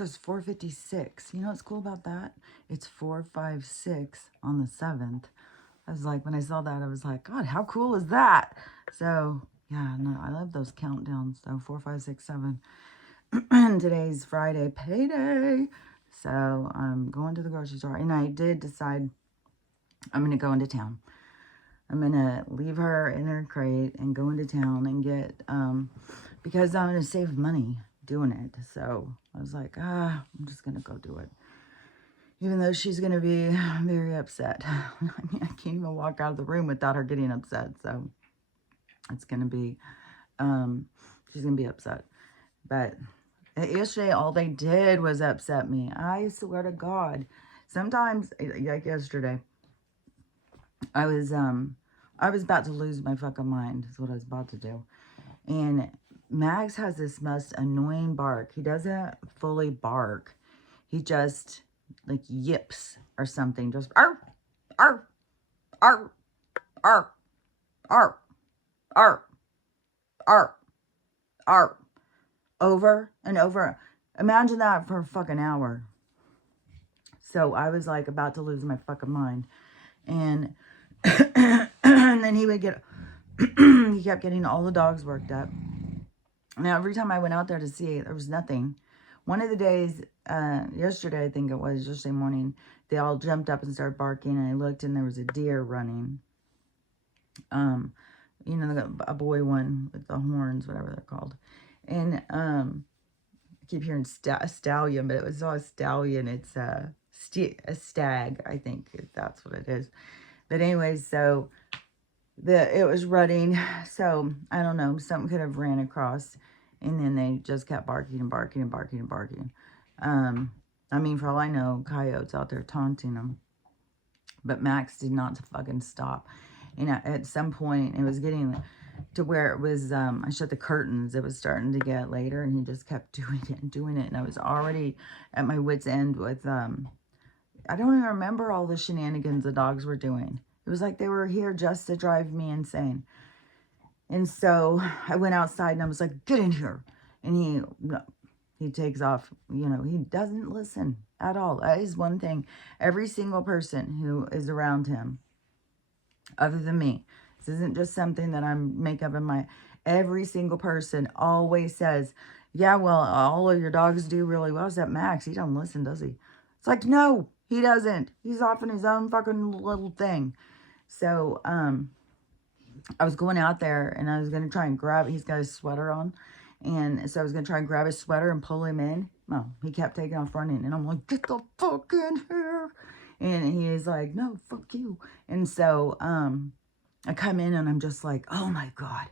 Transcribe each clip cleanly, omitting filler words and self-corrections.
So it's 4:56. You know what's cool about that? It's 4:56 on the 7th. I was like, when I saw that, I was like, God, how cool is that? So yeah, no, I love those countdowns. So 4, 5, 6, 7. And today's Friday, payday. So I'm going to the grocery store. And I did decide I'm going to go into town. I'm going to leave her in her crate and go into town and get, because I'm going to save money doing it. So I was like, I'm just going to go do it. Even though she's going to be very upset. I mean, I can't even walk out of the room without her getting upset. So it's going to be, she's going to be upset. But yesterday, all they did was upset me. I swear to God. Sometimes, like yesterday, I was about to lose my fucking mind, is what I was about to do. And Max has this most annoying bark. He doesn't fully bark. He just, like, yips or something. Just, arr, arr, arr, arr, arr, arr, arr, arr, over and over. Imagine that for a fucking hour. So I was, like, about to lose my fucking mind. And, and then he would get, he kept getting all the dogs worked up. Now, every time I went out there to see, there was nothing. One of the days, yesterday, I think it was, yesterday morning, they all jumped up and started barking, and I looked, and there was a deer running. You know, a boy one with the horns, whatever they're called. And I keep hearing stallion, but it was not a stallion. It's a stag, I think, if that's what it is. But anyways, so it was running. So I don't know, something could have ran across, and then they just kept barking and barking and barking and barking. I mean, for all I know, coyotes out there taunting them. But Max did not fucking stop. You know, at some point, it was getting to where it was, I shut the curtains. It was starting to get later, and he just kept doing it and doing it. And I was already at my wit's end with, I don't even remember all the shenanigans the dogs were doing. It was like they were here just to drive me insane. And so I went outside, and I was like, get in here. And he takes off. You know, he doesn't listen at all. That is one thing. Every single person who is around him, other than me, this isn't just something that I'm make up in my, every single person always says, yeah, well, all of your dogs do really well. Except Max, he don't listen, does he? It's like, no, he doesn't. He's off in his own fucking little thing. So, I was going out there, and I was going to try and grab, he's got his sweater on. And so I was going to try and grab his sweater and pull him in. Well, he kept taking off running, and I'm like, get the fuck in here. And he's like, no, fuck you. And so, I come in, and I'm just like, oh my God.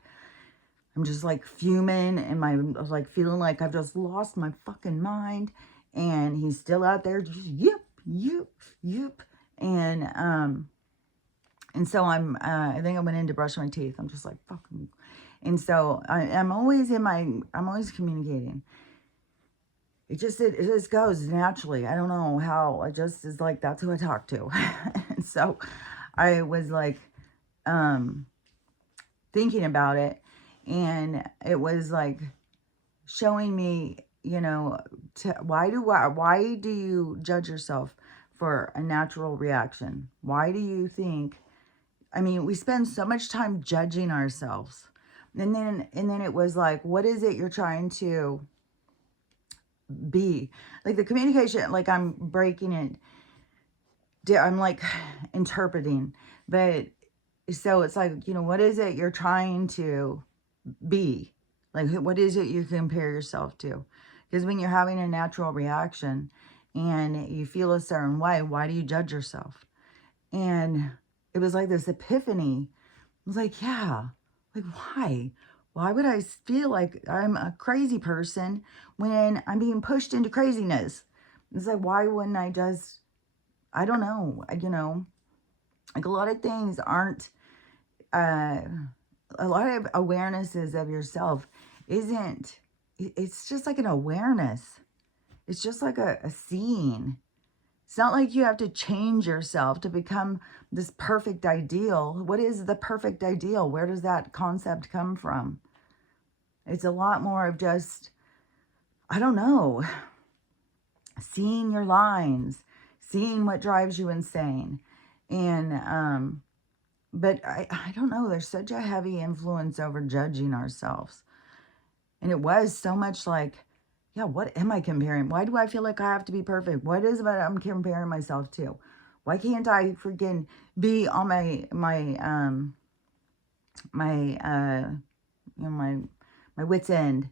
I'm just like fuming, and I was like feeling like I've just lost my fucking mind. And he's still out there just yip, yip, yip. And so I think I went in to brush my teeth. I'm just like, fucking. And so I'm always communicating. It just goes naturally. I don't know how. I just is like, that's who I talk to. And so I was like, thinking about it, and it was like showing me, you know, why do you judge yourself for a natural reaction? Why do you think, I mean, we spend so much time judging ourselves. And then it was like, what is it you're trying to be? Like the communication, like I'm breaking it. I'm like interpreting. But so it's like, you know, what is it you're trying to be? Like, what is it you compare yourself to? Because when you're having a natural reaction and you feel a certain way, why do you judge yourself? And it was like this epiphany. I was like, yeah, like why? Why would I feel like I'm a crazy person when I'm being pushed into craziness? It's like, why wouldn't I just, I don't know, you know, like a lot of things aren't, a lot of awarenesses of yourself isn't, it's just like an awareness. It's just like a seeing. It's not like you have to change yourself to become this perfect ideal. What is the perfect ideal? Where does that concept come from? It's a lot more of just, I don't know. seeing your lines, seeing what drives you insane. And, but I don't know, there's such a heavy influence over judging ourselves. And it was so much like, yeah, what am I comparing? Why do I feel like I have to be perfect? What is it that I'm comparing myself to? Why can't I freaking be on my wit's end?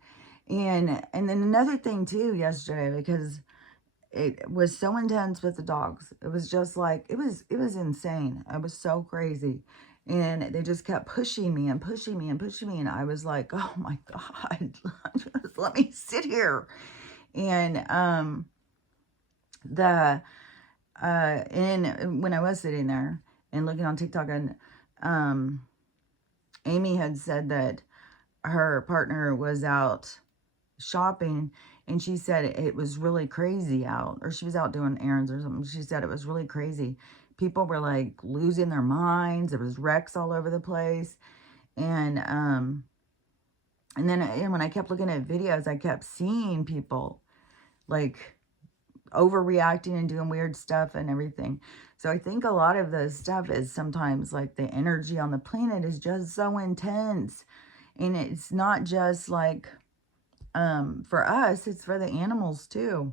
And then another thing too yesterday, because it was so intense with the dogs. It was just like, it was insane. It was so crazy. And they just kept pushing me and pushing me and pushing me. And I was like, oh my God, just let me sit here. And, and when I was sitting there and looking on TikTok, and, Amy had said that her partner was out shopping, and she said it was really crazy out, or she was out doing errands or something. She said it was really crazy. People were like losing their minds. There was wrecks all over the place. And then and when I kept looking at videos, I kept seeing people like overreacting and doing weird stuff and everything. So I think a lot of the stuff is sometimes like the energy on the planet is just so intense. And it's not just like, for us, it's for the animals too.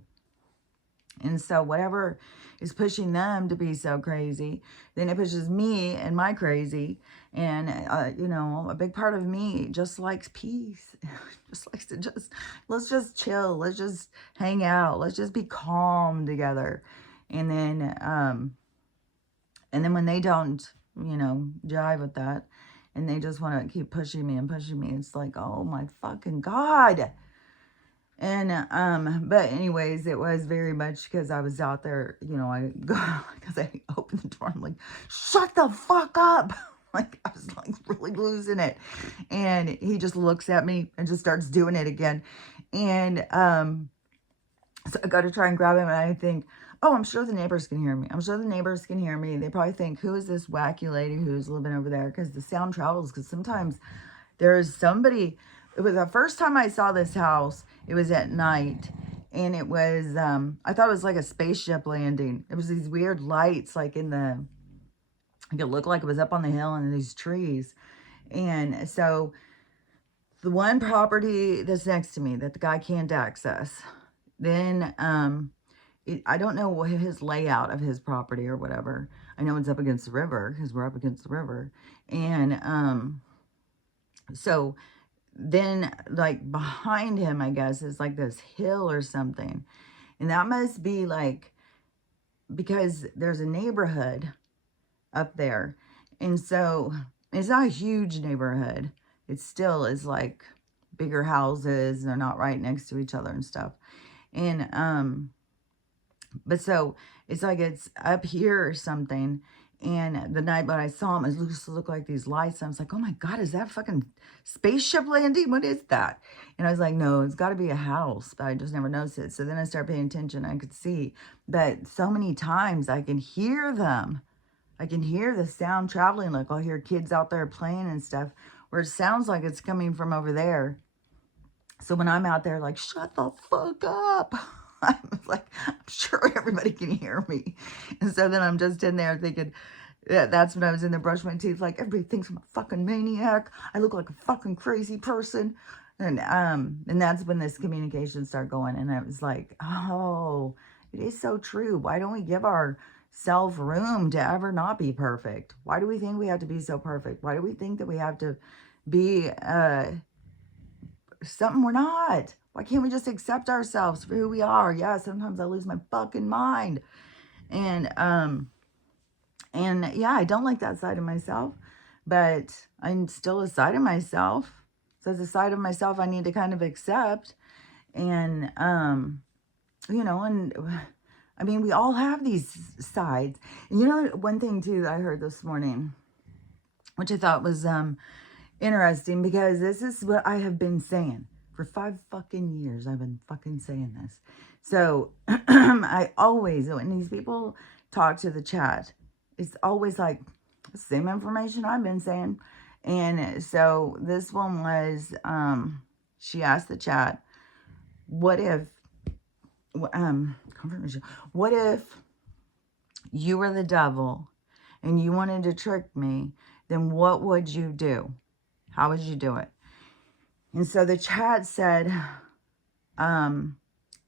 And so whatever is pushing them to be so crazy, then it pushes me and my crazy. And, you know, a big part of me just likes peace. Just likes to let's just chill. Let's just hang out. Let's just be calm together. And then when they don't, you know, jive with that, and they just want to keep pushing me and pushing me, it's like, oh my fucking God. And, but anyways, it was very much because I was out there, you know, because I opened the door, I'm like, shut the fuck up. Like, I was like really losing it. And he just looks at me and just starts doing it again. And, so I got to try and grab him, and I think, oh, I'm sure the neighbors can hear me. I'm sure the neighbors can hear me. They probably think, who is this wacky lady who's living over there? Because the sound travels, because sometimes there is somebody. It was the first time I saw this house. It was at night, and it was, I thought it was like a spaceship landing. It was these weird lights, like in the, it looked like it was up on the hill in these trees. And so the one property that's next to me that the guy can't access, then, I don't know what his layout of his property or whatever. I know it's up against the river, because we're up against the river. And, so then like behind him, I guess, is like this hill or something. And that must be like, because there's a neighborhood up there. And so it's not a huge neighborhood. It still is like bigger houses. They're not right next to each other and stuff. And, but so it's like it's up here or something. And the night when I saw him, it used to look like these lights. And I was like, oh my God, is that fucking spaceship landing? What is that? And I was like, no, it's got to be a house. But I just never noticed it. So then I started paying attention. I could see. But so many times I can hear them. I can hear the sound traveling. Like I'll hear kids out there playing and stuff, where it sounds like it's coming from over there. So when I'm out there like, shut the fuck up. I'm like, I'm sure everybody can hear me. And so then I'm just in there thinking, yeah, that's when I was in there brushing my teeth. Like, everybody thinks I'm a fucking maniac. I look like a fucking crazy person. And that's when this communication started going. And I was like, oh, it is so true. Why don't we give ourselves room to ever not be perfect? Why do we think we have to be so perfect? Why do we think that we have to be something we're not? Why can't we just accept ourselves for who we are? Yeah, sometimes I lose my fucking mind. And yeah, I don't like that side of myself, but I'm still a side of myself. So it's a side of myself I need to kind of accept. And, you know, and I mean, we all have these sides. And you know, one thing too that I heard this morning, which I thought was interesting, because this is what I have been saying. For 5 fucking years, I've been fucking saying this. So, I always, when these people talk to the chat, it's always like the same information I've been saying. And so, this one was, she asked the chat, what if confirmation. What if you were the devil and you wanted to trick me? Then what would you do? How would you do it? And so the chat said,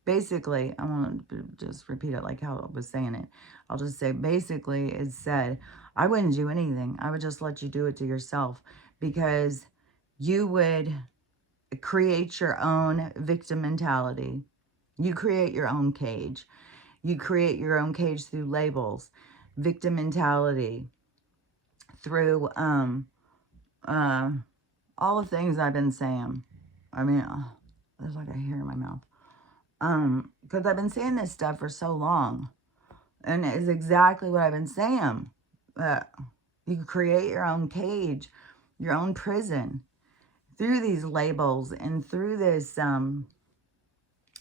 basically, I want to just repeat it like how I was saying it. I'll just say, basically, it said, I wouldn't do anything. I would just let you do it to yourself, because you would create your own victim mentality. You create your own cage. You create your own cage through labels, victim mentality, through all the things I've been saying. I mean, there's like a hair in my mouth. Because I've been saying this stuff for so long. And it's exactly what I've been saying. You create your own cage, your own prison, through these labels and through this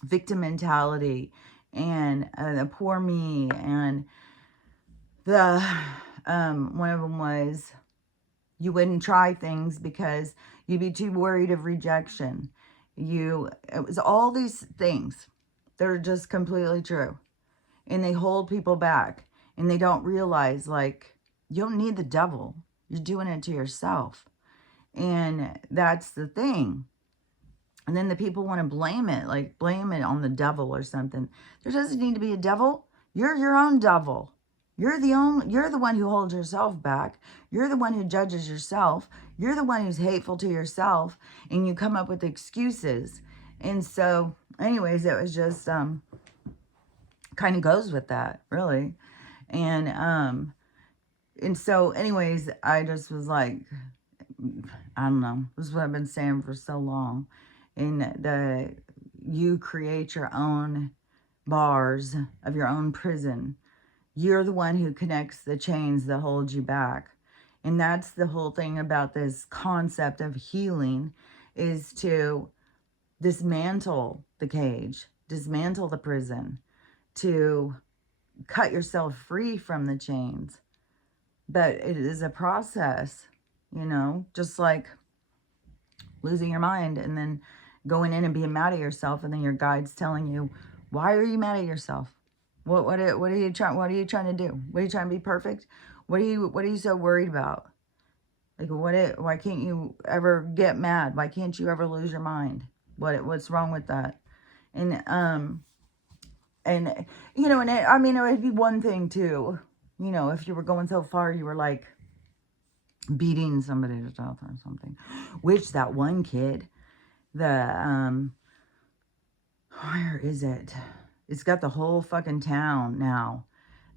victim mentality and the poor me. And the one of them was, you wouldn't try things because you'd be too worried of rejection. It was all these things that are just completely true. And they hold people back. And they don't realize, like, you don't need the devil. You're doing it to yourself. And that's the thing. And then the people want to blame it, like blame it on the devil or something. There doesn't need to be a devil. You're your own devil. You're the one who holds yourself back. You're the one who judges yourself. You're the one who's hateful to yourself, and you come up with excuses. And so, anyways, it was just kind of goes with that, really. And so, anyways, I just was like, I don't know. This is what I've been saying for so long. And you create your own bars of your own prison. You're the one who connects the chains that hold you back. And that's the whole thing about this concept of healing, is to dismantle the cage, dismantle the prison, to cut yourself free from the chains. But it is a process, just like losing your mind and then going in and being mad at yourself, and then your guide's telling you, why are you mad at yourself? What are you trying to do? What are you trying to be perfect? What are you so worried about? Like, why can't you ever get mad? Why can't you ever lose your mind? What's wrong with that? And and it would be one thing too, if you were going so far, you were like beating somebody to death or something, which that one kid, where is it? It's got the whole fucking town now.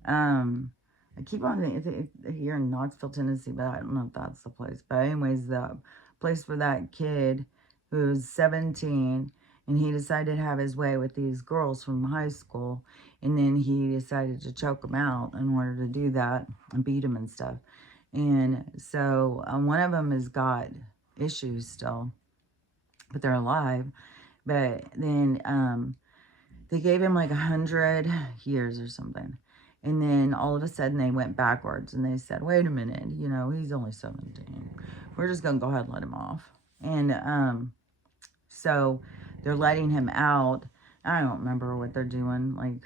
I keep on here in Knoxville, Tennessee, but I don't know if that's the place. But anyways, the place for that kid who's 17, and he decided to have his way with these girls from high school, and then he decided to choke them out in order to do that and beat them and stuff. And so one of them has got issues still, but they're alive. But then they gave him like 100 years or something. And then all of a sudden they went backwards and they said, wait a minute, he's only 17. We're just going to go ahead and let him off. And so they're letting him out. I don't remember what they're doing. Like,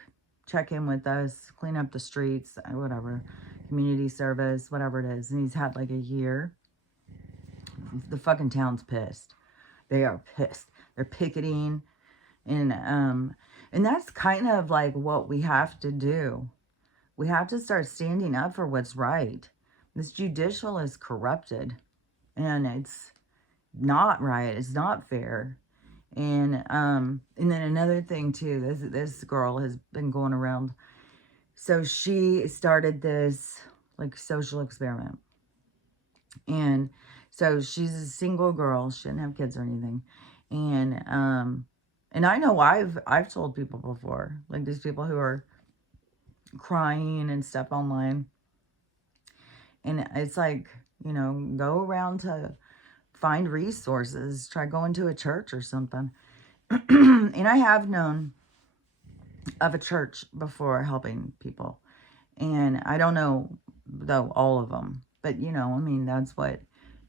check in with us, clean up the streets, whatever, community service, whatever it is. And he's had like a year. The fucking town's pissed. They are pissed. They're picketing. And that's kind of like what we have to do. We have to start standing up for what's right. This judicial is corrupted. And it's not right. It's not fair. And then another thing too, this girl has been going around. So she started this like social experiment. And so she's a single girl. She didn't have kids or anything. And I know I've told people before, like these people who are crying and stuff online. And it's like, go around to find resources. Try going to a church or something. And I have known of a church before helping people. And I don't know, though, all of them. But, that's what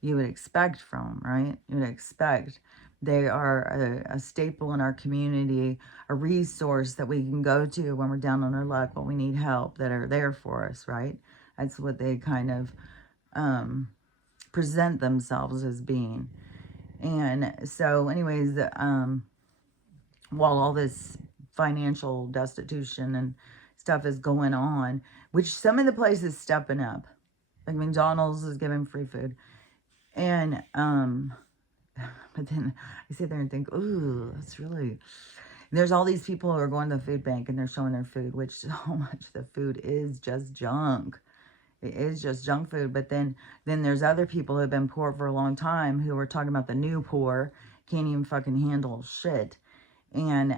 you would expect from them, right? You would expect They are a staple in our community, a resource that we can go to when we're down on our luck, when we need help, that are there for us, right? That's what they kind of present themselves as being. And so anyways, while all this financial destitution and stuff is going on, which some of the places stepping up, like McDonald's is giving free food. And, but then I sit there and think, ooh, that's really, there's all these people who are going to the food bank and they're showing their food, which so much the food is just junk. It is just junk food. But then there's other people who have been poor for a long time who are talking about the new poor, can't even fucking handle shit. And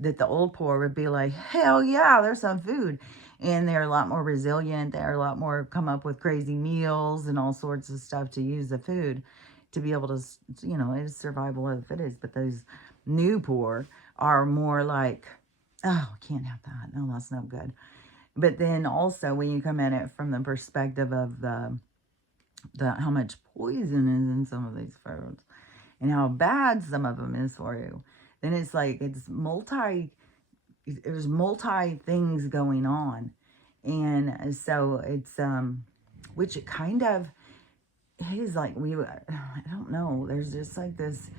that the old poor would be like, hell yeah, there's some food. And they're a lot more resilient. They're a lot more come up with crazy meals and all sorts of stuff to use the food to be able to, you know, it's survival of the fittest. But those new poor are more like, oh, can't have that. No, that's not good. But then also when you come at it from the perspective of the how much poison is in some of these foods and how bad some of them is for you, then it's like there's multi things going on. And so it's which it kind of is like, I don't know, there's just like this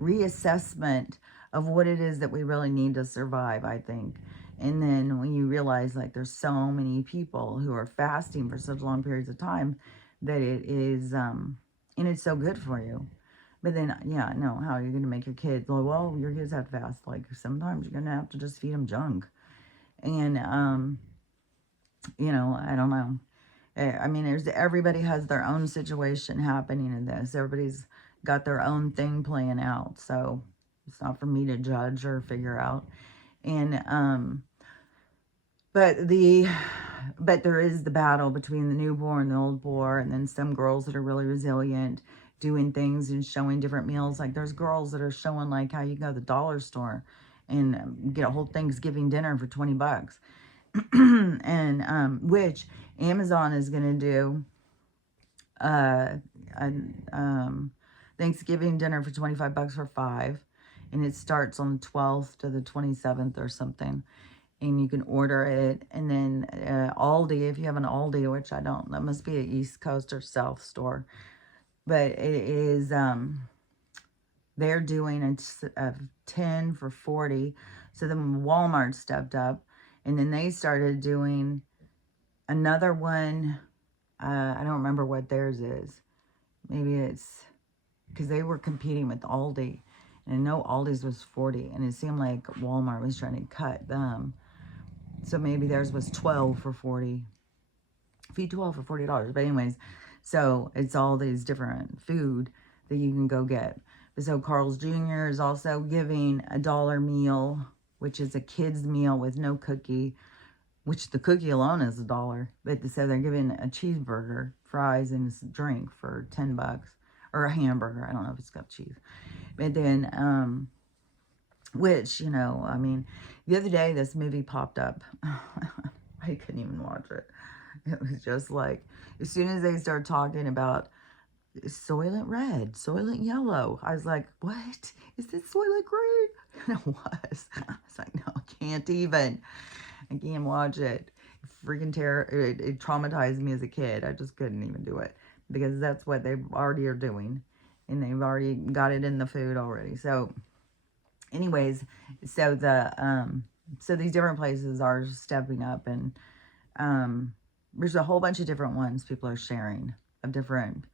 reassessment of what it is that we really need to survive, I think. And then when you realize like there's so many people who are fasting for such long periods of time, that it is and it's so good for you. But then, yeah, no, how are you going to make your kids, well, your kids have to fast. Like, sometimes you're going to have to just feed them junk. And, you know, I don't know. I mean, everybody has their own situation happening in this. Everybody's got their own thing playing out. So it's not for me to judge or figure out. And, but there is the battle between the newborn and the old poor, and then some girls that are really resilient, doing things and showing different meals. Like there's girls that are showing like how you go to the dollar store and get a whole Thanksgiving dinner for $20. And which Amazon is going to do a Thanksgiving dinner for $25 for 5, and it starts on the 12th to the 27th or something. And you can order it. And then Aldi, if you have an Aldi, which I don't, that must be an East Coast or South store. But it is, they're doing a 10 for 40. So then Walmart stepped up. And then they started doing another one. I don't remember what theirs is. Maybe it's, because they were competing with Aldi. And I know Aldi's was 40. And it seemed like Walmart was trying to cut them. So maybe theirs was 12 for 40. Feed 12 for $40. But anyways, so it's all these different food that you can go get. So Carl's Jr. is also giving $1 meal, which is a kid's meal with no cookie, which the cookie alone is $1. But so they're giving a cheeseburger, fries, and a drink for $10. Or a hamburger. I don't know if it's got cheese. But then, which, you know, I mean, the other day this movie popped up. I couldn't even watch it. It was just like, as soon as they started talking about Soylent Red, Soylent Yellow, I was like, what? Is this Soylent Green? And it was. I was like, no, I can't even. I can't watch it. Freaking it traumatized me as a kid. I just couldn't even do it. Because that's what they already are doing. And they've already got it in the food already. So, anyways, so so these different places are stepping up, and there's a whole bunch of different ones people are sharing of different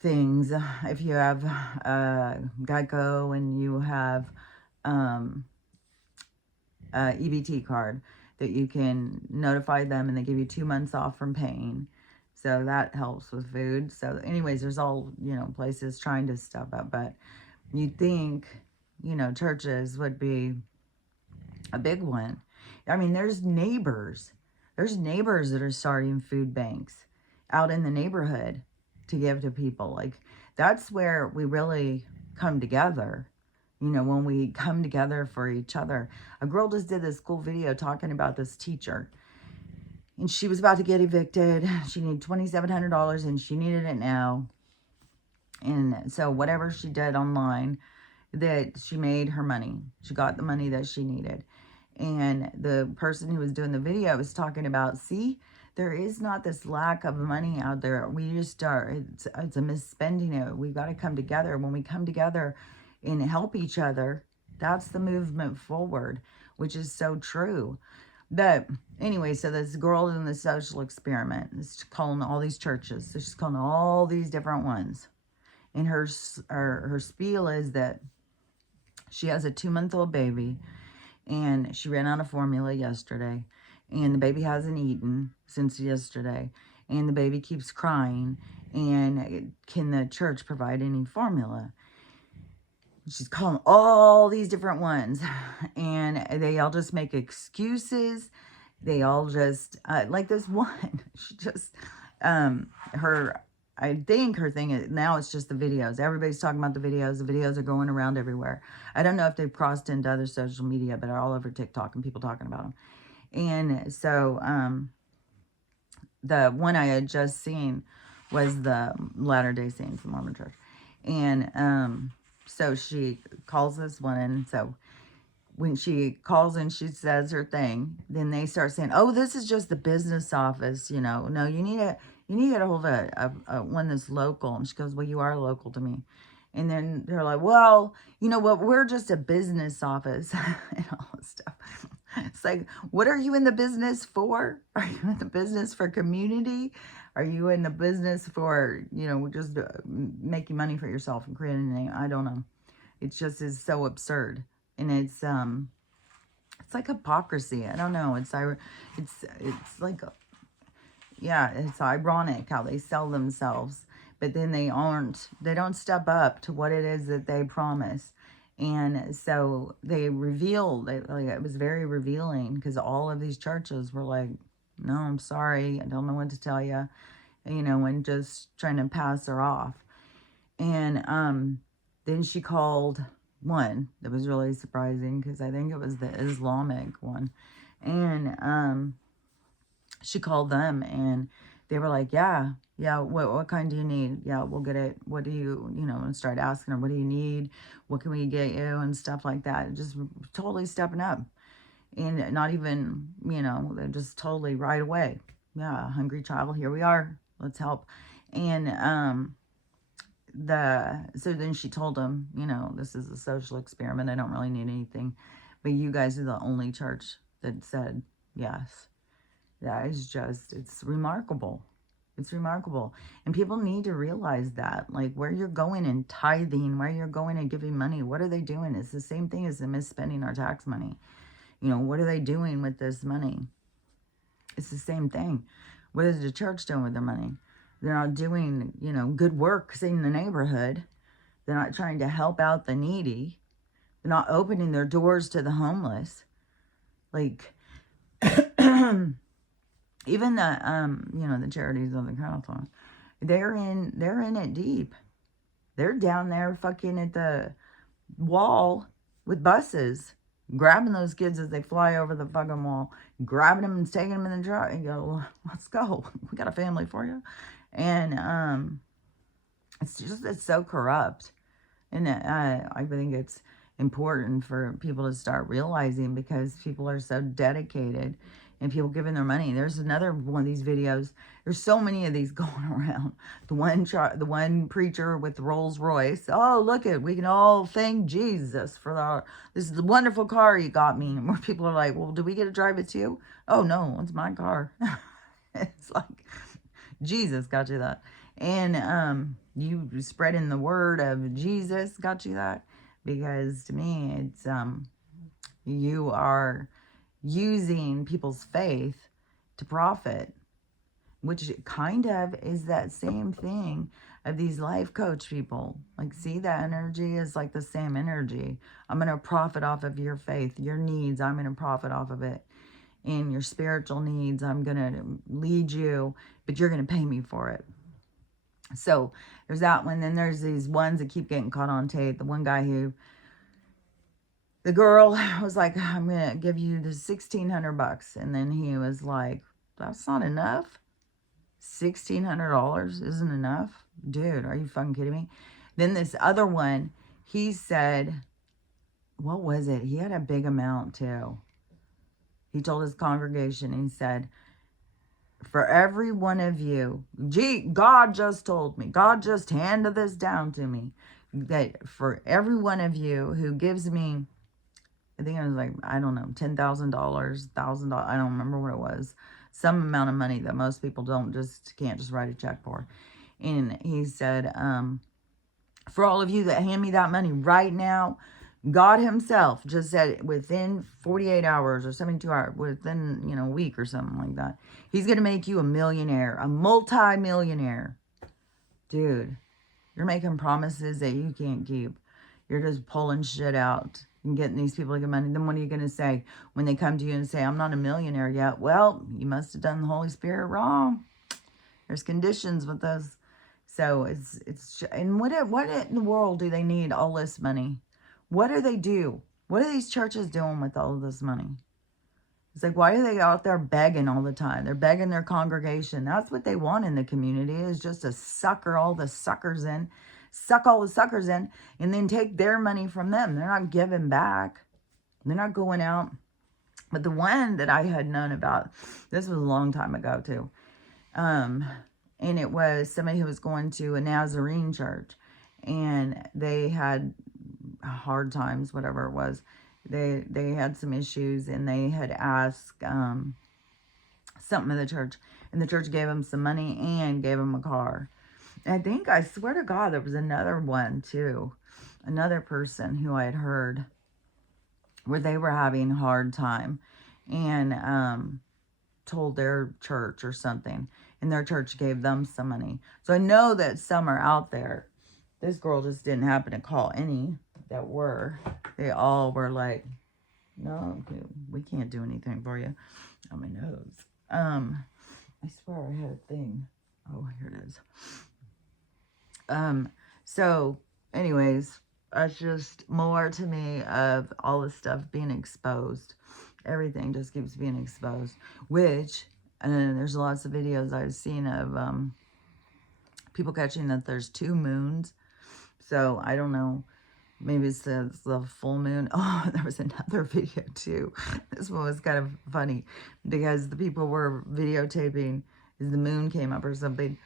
things. If you have Geico and you have EBT card, that you can notify them and they give you 2 months off from paying. So that helps with food. So anyways, there's all, you know, places trying to step up. But you'd think, you know, churches would be a big one. I mean, there's neighbors. There's neighbors that are starting food banks out in the neighborhood to give to people. Like, that's where we really come together. You know, when we come together for each other. A girl just did this cool video talking about this teacher. And she was about to get evicted. She needed $2,700 and she needed it now. And so whatever she did online, that she made her money. She got the money that she needed. And the person who was doing the video was talking about, see, there is not this lack of money out there. We just are, it's a misspending it. We've got to come together. When we come together and help each other, that's the movement forward, which is so true. But anyway, so this girl in the social experiment is calling all these churches. So she's calling all these different ones. And her spiel is that she has a 2-month-old baby, and she ran out of formula yesterday, and the baby hasn't eaten since yesterday, and the baby keeps crying, and can the church provide any formula? She's calling all these different ones, and they all just make excuses. They all just, like this one, she just, I think her thing is, now it's just the videos. Everybody's talking about the videos. The videos are going around everywhere. I don't know if they've crossed into other social media, but are all over TikTok and people talking about them. And so, the one I had just seen was the Latter-day Saints, the Mormon Church. And, so she calls this one, and so when she calls and she says her thing, then they start saying, oh, this is just the business office, you know. No, you need to get a hold of one that's local. And she goes, well, you are local to me. And then they're like, well, you know what, we're just a business office and all this stuff. It's like, what are you in the business for? Are you in the business for community? Are you in the business for, you know, just making money for yourself and creating a name? I don't know. It just is so absurd. And it's like hypocrisy. I don't know. It's like, yeah, it's ironic how they sell themselves, but then they don't step up to what it is that they promise. And so they revealed, like, it was very revealing, because all of these churches were like, no, I'm sorry, I don't know what to tell you, you know, and just trying to pass her off. And then she called one that was really surprising, because I think it was the Islamic one. And she called them, and they were like, yeah, what kind do you need? Yeah, we'll get it. What do you, you know, and start asking her, what do you need? What can we get you? And stuff like that. Just totally stepping up. And not even, you know, they're just totally right away. Yeah, hungry child, here we are. Let's help. And so then she told them, you know, this is a social experiment. I don't really need anything. But you guys are the only church that said yes. That is just, it's remarkable. It's remarkable. And people need to realize that, like, where you're going and tithing, where you're going and giving money, what are they doing? It's the same thing as them misspending our tax money. You know, what are they doing with this money? It's the same thing. What is the church doing with their money? They're not doing, you know, good work in the neighborhood. They're not trying to help out the needy. They're not opening their doors to the homeless. Like, even the, you know, the charities of the council, they're in it deep. They're down there fucking at the wall with buses, grabbing those kids as they fly over the fucking wall, grabbing them and taking them in the truck and go, well, let's go. We got a family for you. And it's so corrupt. And I think it's important for people to start realizing, because people are so dedicated and people giving their money. There's another one of these videos. There's so many of these going around. The one preacher with the Rolls Royce. Oh, look it, we can all thank Jesus for this is the wonderful car he got me. And more people are like, well, do we get to drive it too? Oh no, it's my car. It's like, Jesus got you that. And you spreading the word of Jesus got you that. Because to me, it's you are using people's faith to profit, which kind of is that same thing of these life coach people. Like, see, that energy is like the same energy. I'm going to profit off of your faith, your needs. I'm going to profit off of it. And your spiritual needs, I'm going to lead you, but you're going to pay me for it. So there's that one. Then there's these ones that keep getting caught on tape. The one guy who, the girl was like, I'm going to give you the $1,600. And then he was like, that's not enough. $1,600 isn't enough? Dude, are you fucking kidding me? Then this other one, he said, what was it? He had a big amount too. He told his congregation, he said, for every one of you, God just told me, God just handed this down to me, that for every one of you who gives me, I think it was like, I don't know, $10,000, $1,000, I don't remember what it was, some amount of money that most people can't just write a check for. And he said, for all of you that hand me that money right now, God himself just said within 48 hours or 72 hours, within, a week or something like that, he's going to make you a millionaire, a multi-millionaire. Dude, you're making promises that you can't keep. You're just pulling shit out and getting these people to get money. Then what are you going to say when they come to you and say, I'm not a millionaire yet? Well, you must have done the Holy Spirit wrong. There's conditions with those. So and what in the world do they need all this money? What do they do? What are these churches doing with all of this money? It's like, why are they out there begging all the time? They're begging their congregation. That's what they want in the community, is just to suck all the suckers in, and then take their money from them. They're not giving back. They're not going out. But the one that I had known about, this was a long time ago too. And it was somebody who was going to a Nazarene church, and they had hard times, whatever it was. They had some issues, and they had asked something of the church, and the church gave them some money and gave them a car. And I swear to God, there was another one too, another person who I had heard where they were having a hard time, and told their church or something, and their church gave them some money. So I know that some are out there. This girl just didn't happen to call any that were. They all were like, no, we can't do anything for you. On my nose. I swear I had a thing. Oh, here it is. So anyways, that's just more to me of all this stuff being exposed. Everything just keeps being exposed, which, and there's lots of videos I've seen of people catching that there's 2 moons. So I don't know, maybe it's the full moon. Oh, there was another video too. This one was kind of funny because the people were videotaping as the moon came up or something,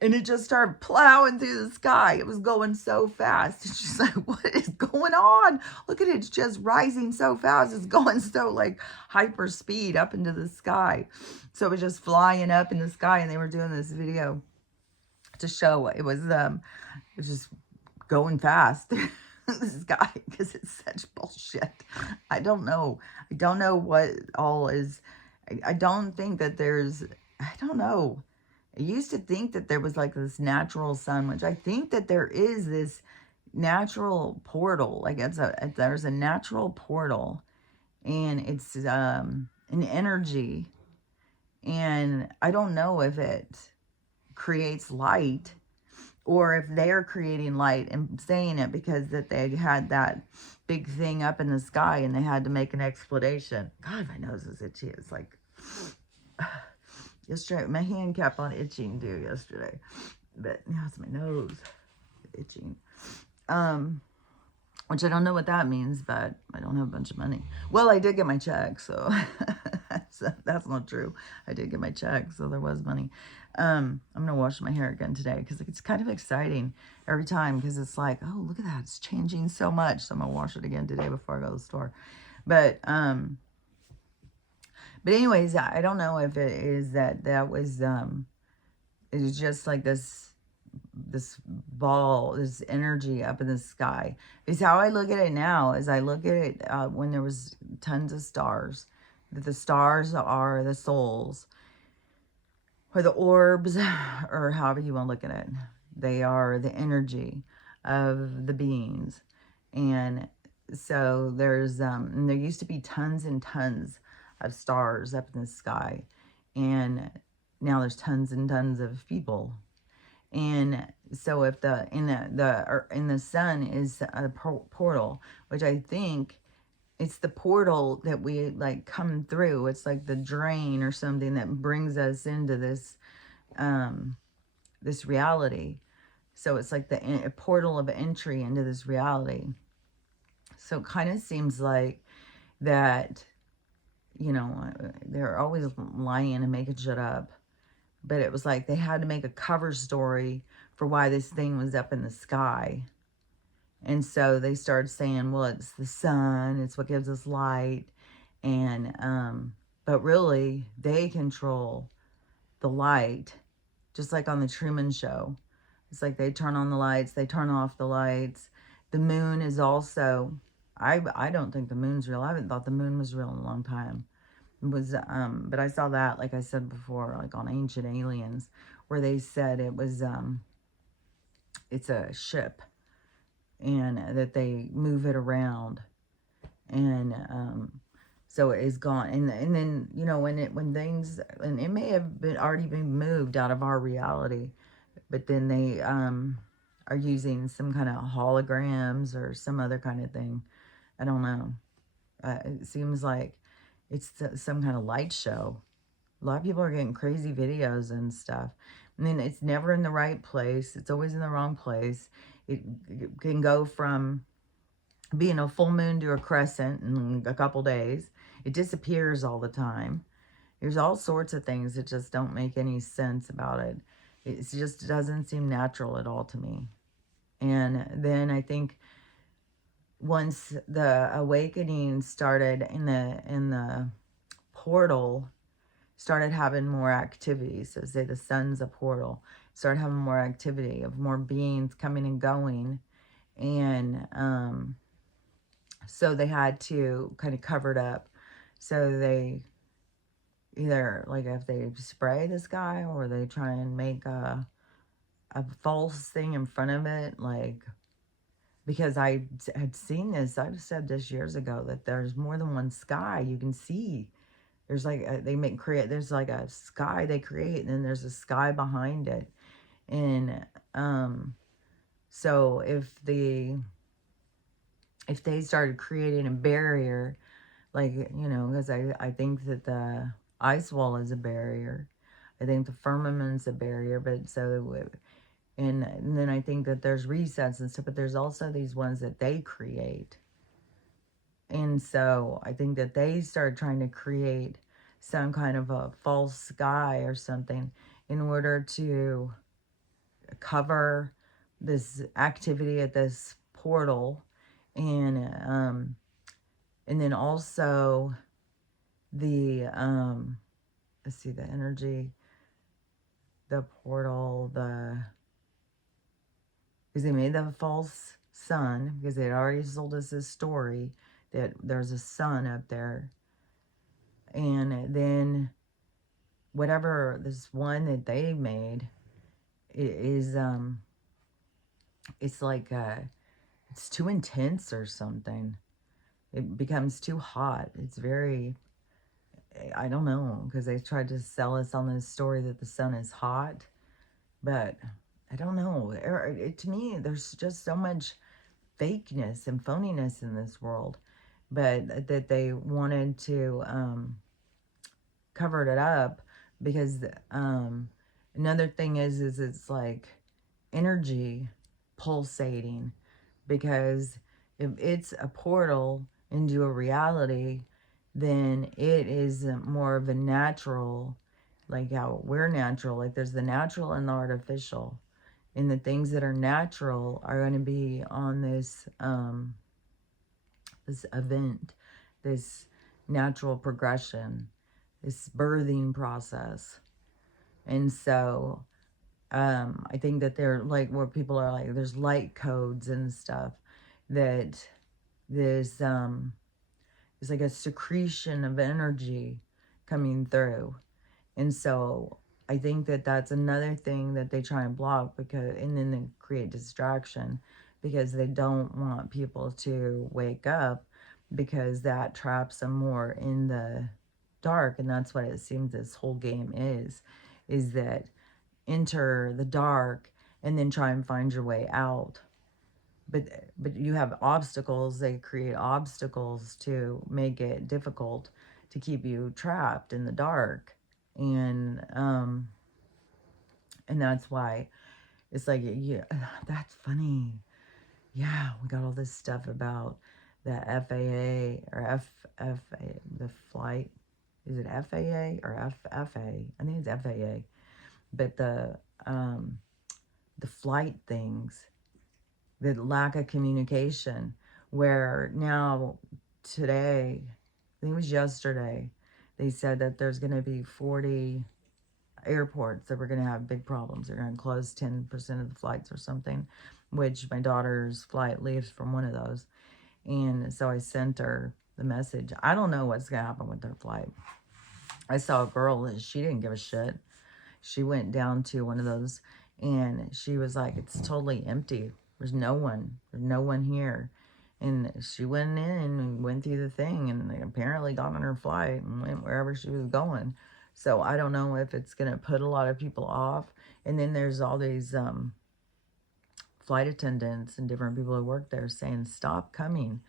and it just started plowing through the sky. It was going so fast. It's just like, what is going on? Look at it. It's just rising so fast. It's going so like hyper speed up into the sky. So it was just flying up in the sky, and they were doing this video to show it was just going fast through the sky, because it's such bullshit. I don't know. I don't know what all is. I don't think that there's, I don't know. I used to think that there was like this natural sun, which I think that there is this natural portal. Like there's a natural portal, and it's an energy, and I don't know if it creates light, or if they're creating light and saying it because that they had that big thing up in the sky and they had to make an explanation. God, my nose is itchy. It's like, yesterday, my hand kept on itching too yesterday. But now it's my nose itching. Which I don't know what that means, but I don't have a bunch of money. Well, I did get my check, so that's not true. I did get my check, so there was money. I'm going to wash my hair again today because it's kind of exciting every time, because it's like, oh, look at that. It's changing so much. So I'm going to wash it again today before I go to the store. But anyways, I don't know if it is that was, it was just like this ball, this energy up in the sky. Is how I look at it now, is I look at it when there was tons of stars, that the stars are the souls, or the orbs, or however you want to look at it. They are the energy of the beings. And so there's, and there used to be tons and tons of stars up in the sky. And now there's tons and tons of people. And so if in the sun is a portal, which I think it's the portal that we like come through. It's like the drain or something that brings us into this um, this reality. So it's like a portal of entry into this reality. So it kind of seems like that, they're always lying and making shit up. But it was like they had to make a cover story for why this thing was up in the sky. And so they started saying, well, it's the sun, it's what gives us light. And, but really, they control the light, just like on the Truman Show. It's like they turn on the lights, they turn off the lights. The moon is also, I don't think the moon's real. I haven't thought the moon was real in a long time. It was, but I saw that, like I said before, like on Ancient Aliens, where they said it was, it's a ship, and that they move it around, and so it is gone. And then when things, and it may have been already been moved out of our reality, but then they are using some kind of holograms or some other kind of thing. I don't know. It seems like it's some kind of light show. A lot of people are getting crazy videos and stuff. And then it's never in the right place. It's always in the wrong place. It can go from being a full moon to a crescent in a couple days. It disappears all the time. There's all sorts of things that just don't make any sense about it. It just doesn't seem natural at all to me. And then I think once the awakening started in the portal, started having more activity. So say the sun's a portal, started having more activity of more beings coming and going. And so they had to kind of cover it up. So they either, like, if they spray the sky, or they try and make a false thing in front of it, like, because I had seen this, I've said this years ago, that there's more than one sky you can see. There's like there's like a sky they create, and then there's a sky behind it. And so if they started creating a barrier, like, because I think that the ice wall is a barrier. I think the firmament's a barrier, but and then I think that there's resets and stuff, but there's also these ones that they create. And so I think that they started trying to create some kind of a false sky or something in order to cover this activity at this portal. And then also the let's see, the energy, the portal, because they made the false sun, because they had already sold us this story that there's a sun up there. And then whatever this one that they made is it's like it's too intense or something. It becomes too hot. It's very, I don't know, because they tried to sell us on this story that the sun is hot, but I don't know. To me, there's just so much fakeness and phoniness in this world, but that they wanted to cover it up, because another thing is it's like energy pulsating, because if it's a portal into a reality, then it is more of a natural, like how we're natural. Like, there's the natural and the artificial, and the things that are natural are going to be on this this event, this natural progression, this birthing process. And so I think that they're like, where people are like, there's light codes and stuff, that there's like a secretion of energy coming through. And so I think that that's another thing that they try and block, because, and then they create distraction, because they don't want people to wake up, because that traps them more in the dark. And that's what it seems this whole game is that enter the dark and then try and find your way out. But you have obstacles. They create obstacles to make it difficult to keep you trapped in the dark. And And that's why it's like, yeah, that's funny. Yeah, we got all this stuff about the FAA or FFA, the flight. Is it FAA or FFA? I think it's FAA. But the flight things, the lack of communication, where now today, I think it was yesterday, they said that there's going to be 40 airports that were going to have big problems. They're going to close 10% of the flights or something, which my daughter's flight leaves from one of those. And so I sent her the message. I don't know what's going to happen with her flight. I saw a girl that she didn't give a shit. She went down to one of those and she was like, it's totally empty. There's no one. There's no one here. And she went in and went through the thing and apparently got on her flight and went wherever she was going. So I don't know if it's going to put a lot of people off. And then there's all these flight attendants and different people who work there saying, stop coming.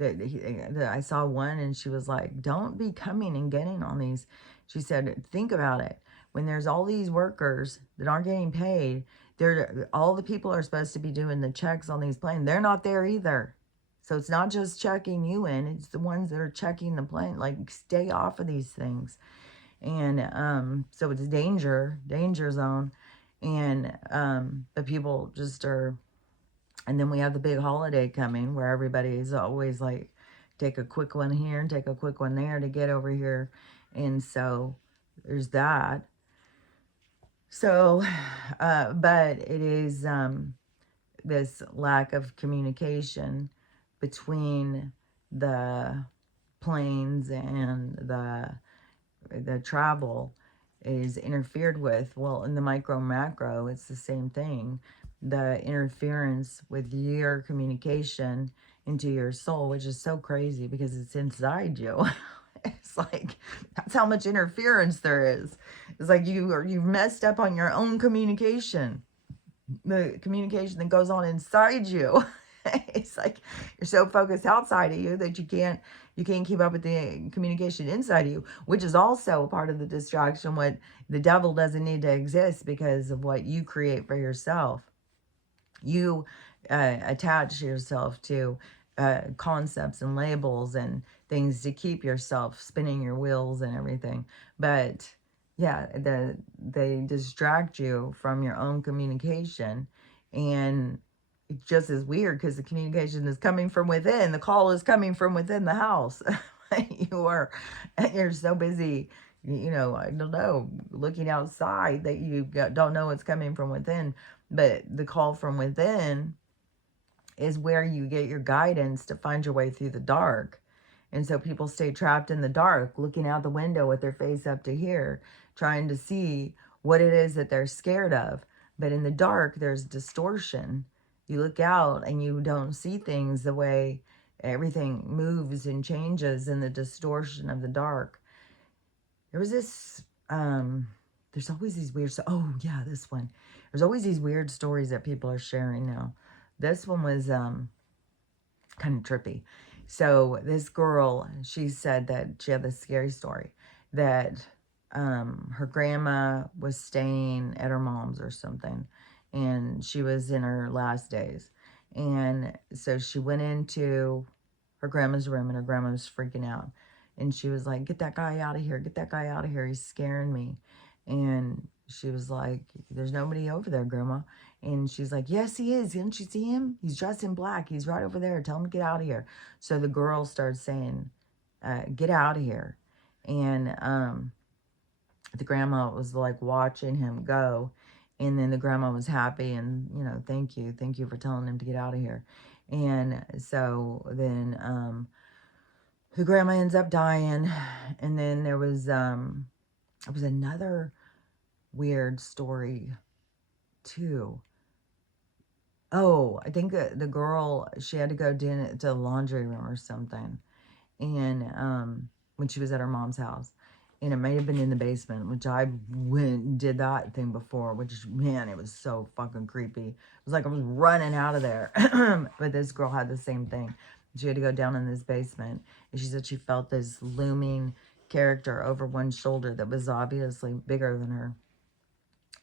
I saw one and she was like, don't be coming and getting on these. She said, think about it. When there's all these workers that aren't getting paid, all the people are supposed to be doing the checks on these planes. They're not there either. So it's not just checking you in, it's the ones that are checking the plane. Like, stay off of these things. And so it's danger zone. And but people just are. And then we have the big holiday coming where everybody's always like, take a quick one here and take a quick one there to get over here. And so there's that. So, but it is this lack of communication between the planes and the travel is interfered with. Well, in the micro macro, it's the same thing. The interference with your communication into your soul, which is so crazy because it's inside you. It's like, that's how much interference there is. It's like you've messed up on your own communication. The communication that goes on inside you. It's like you're so focused outside of you that you can't keep up with the communication inside of you, which is also a part of the distraction. What the devil doesn't need to exist because of what you create for yourself. You attach yourself to concepts and labels and things to keep yourself spinning your wheels and everything. But yeah, they distract you from your own communication. And it just is weird because the communication is coming from within. The call is coming from within the house. You're so busy, I don't know, looking outside that you don't know what's coming from within. But the call from within is where you get your guidance to find your way through the dark. And so people stay trapped in the dark, looking out the window with their face up to here, trying to see what it is that they're scared of. But in the dark, there's distortion. You look out and you don't see things the way everything moves and changes in the distortion of the dark. There was this, there's always these weird, oh yeah, this one. There's always these weird stories that people are sharing now. This one was kind of trippy. So this girl, she said that she had this scary story that her grandma was staying at her mom's or something, and she was in her last days. And so she went into her grandma's room, and her grandma was freaking out. And she was like, get that guy out of here. Get that guy out of here. He's scaring me. And she was like, there's nobody over there, Grandma. And she's like, yes, he is. Didn't you see him? He's dressed in black. He's right over there. Tell him to get out of here. So the girl starts saying, get out of here. And the grandma was like watching him go. And then the grandma was happy and, thank you. Thank you for telling him to get out of here. And so then the grandma ends up dying. And then there was another weird story too. Oh, I think the girl, she had to go to the laundry room or something. And when she was at her mom's house. And it may have been in the basement, which I went and did that thing before, which, man, it was so fucking creepy. It was like I was running out of there. But this girl had the same thing. She had to go down in this basement. And she said she felt this looming character over one shoulder that was obviously bigger than her.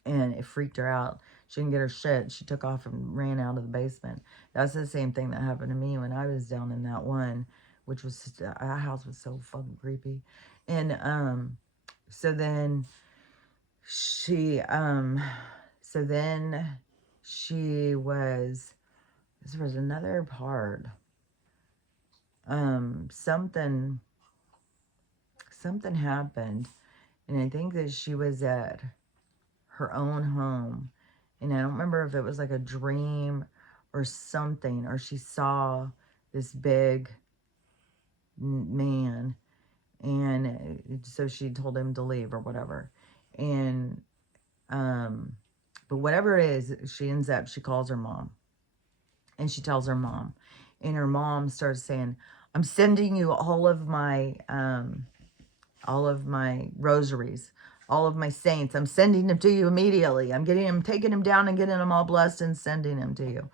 and it freaked her out. She didn't get her shit. She took off and ran out of the basement. That's the same thing that happened to me when I was down in that one, which was just, our house was so fucking creepy. And so then she so then she was, this was another part. Something happened, and I think that she was at her own home, and I don't remember if it was like a dream or something, or she saw this big man, and so she told him to leave or whatever. And but whatever it is, she ends up, she calls her mom, and she tells her mom, and her mom starts saying, I'm sending you all of my rosaries, all of my saints. I'm sending them to you immediately. I'm taking them down and getting them all blessed and sending them to you.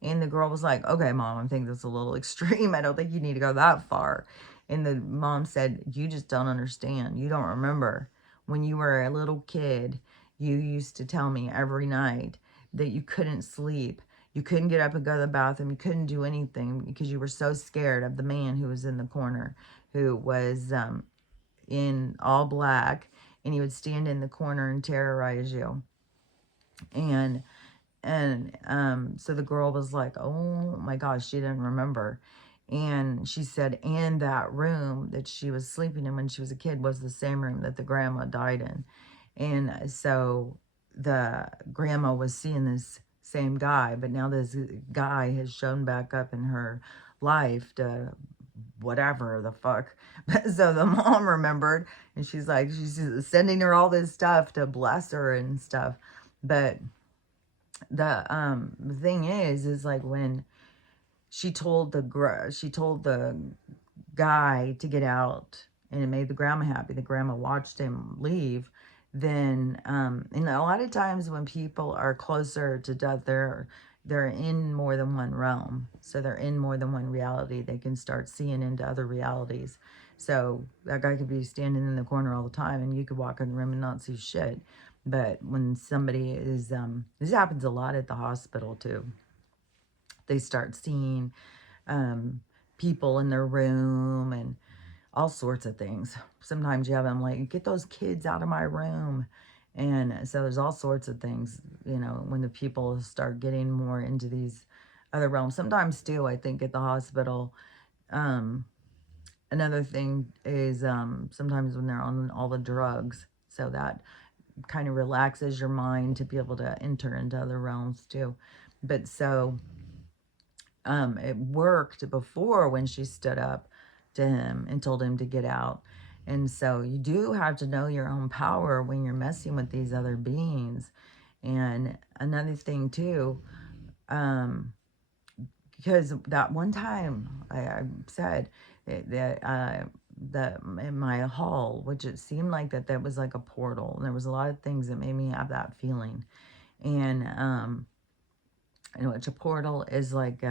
And the girl was like, okay, Mom, I think that's a little extreme. I don't think you need to go that far. And the mom said, you just don't understand. You don't remember. When you were a little kid, you used to tell me every night that you couldn't sleep. You couldn't get up and go to the bathroom. You couldn't do anything because you were so scared of the man who was in the corner, who was in all black, and he would stand in the corner and terrorize you. And so the girl was like, oh my gosh, she didn't remember. And she said, and that room that she was sleeping in when she was a kid was the same room that the grandma died in. And so the grandma was seeing this same guy, but now this guy has shown back up in her life to whatever the fuck. So the mom remembered, and she's like, she's sending her all this stuff to bless her and stuff. But the thing is like, when she told the guy to get out, and it made the grandma happy, the grandma watched him leave, then and a lot of times when people are closer to death, they're in more than one realm, so they're in more than one reality. They can start seeing into other realities. So that guy could be standing in the corner all the time, and you could walk in the room and not see shit. But when somebody is this happens a lot at the hospital too. They start seeing people in their room and all sorts of things. Sometimes you have them like, get those kids out of my room. And so there's all sorts of things, you know, when the people start getting more into these other realms. Sometimes too, I think at the hospital, another thing is sometimes when they're on all the drugs, so that kind of relaxes your mind to be able to enter into other realms too. But so it worked before when she stood up to him and told him to get out. And so you do have to know your own power when you're messing with these other beings. And another thing too, because that one time I said that in my hall, which it seemed like that was like a portal, and there was a lot of things that made me have that feeling. And which a portal is like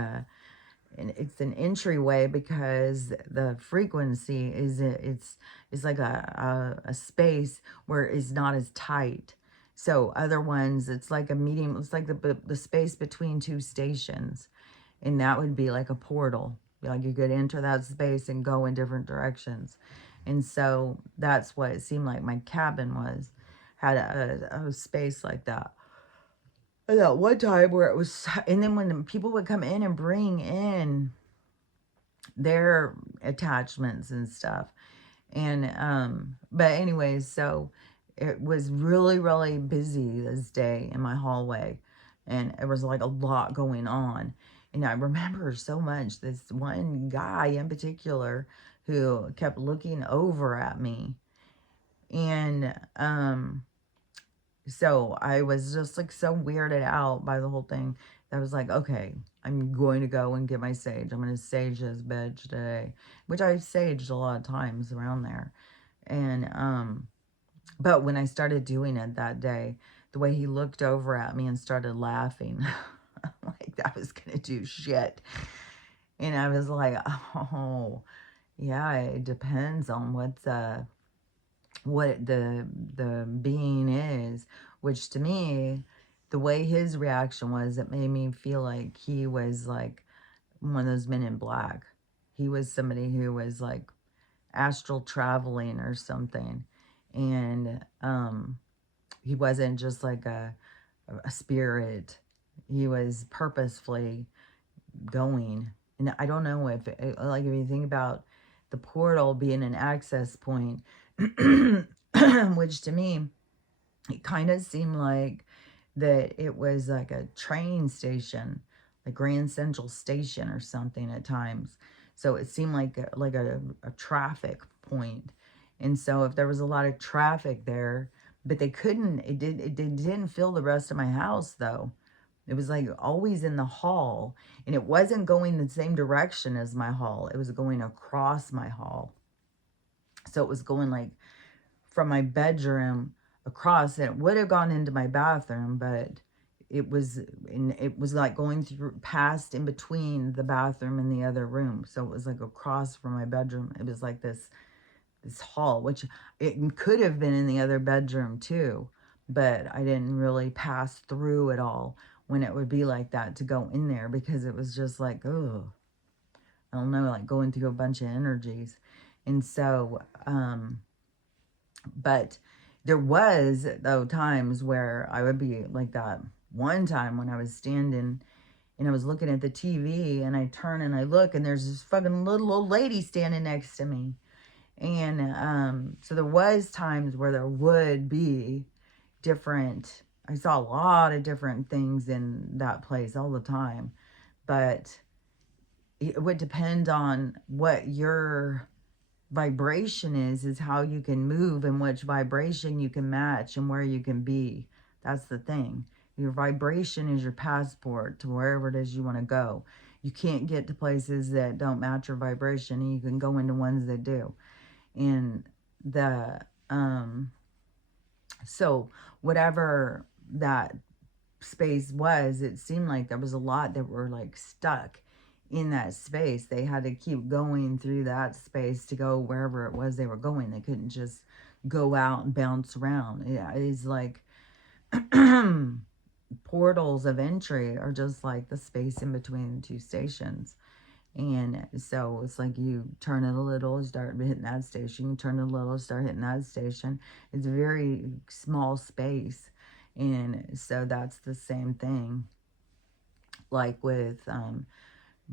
it's an entryway, because the frequency is it's like a space where it's not as tight. So other ones, it's like a medium, it's like the space between two stations, and that would be like a portal. Like you could enter that space and go in different directions. And so that's what it seemed like my cabin had a space like that. And that one time where it was, and then when the people would come in and bring in their attachments and stuff. And but anyways, so it was really, really busy this day in my hallway, and it was like a lot going on. And I remember so much this one guy in particular who kept looking over at me. And so I was just like so weirded out by the whole thing. I was like, okay, I'm going to go and get my sage. I'm going to sage this bitch today, which I've saged a lot of times around there. And, but when I started doing it that day, the way he looked over at me and started laughing, like that was going to do shit. And I was like, oh, yeah, it depends on what's what the being is, which to me, the way his reaction was, it made me feel like he was like one of those men in black. He was somebody who was like astral traveling or something. And he wasn't just like a spirit. He was purposefully going. And I don't know if, like, if you think about the portal being an access point, which to me, it kind of seemed like that it was like a train station, like Grand Central Station or something at times. So it seemed like a traffic point. And so if there was a lot of traffic there, but it didn't fill the rest of my house though. It was like always in the hall, and it wasn't going the same direction as my hall. It was going across my hall. So it was going like from my bedroom across, and it would have gone into my bathroom, but it was like going through past in between the bathroom and the other room. So it was like across from my bedroom. It was like this hall, which it could have been in the other bedroom too, but I didn't really pass through it all when it would be like that to go in there, because it was just like, oh, I don't know, like going through a bunch of energies. And so, but there was, though, times where I would be like that. One time when I was standing and I was looking at the TV, and I turn and I look, and there's this fucking little old lady standing next to me. And so there was times where there would be different, I saw a lot of different things in that place all the time. But it would depend on what your vibration is how you can move, and which vibration you can match, and where you can be. That's the thing. Your vibration is your passport to wherever it is you want to go. You can't get to places that don't match your vibration, and you can go into ones that do. And the so whatever that space was, it seemed like there was a lot that were like stuck in that space. They had to keep going through that space to go wherever it was they were going. They couldn't just go out and bounce around. It is like portals of entry are just like the space in between two stations. And so it's like you turn it a little, start hitting that station. You turn it a little, start hitting that station. It's a very small space. And so that's the same thing, like with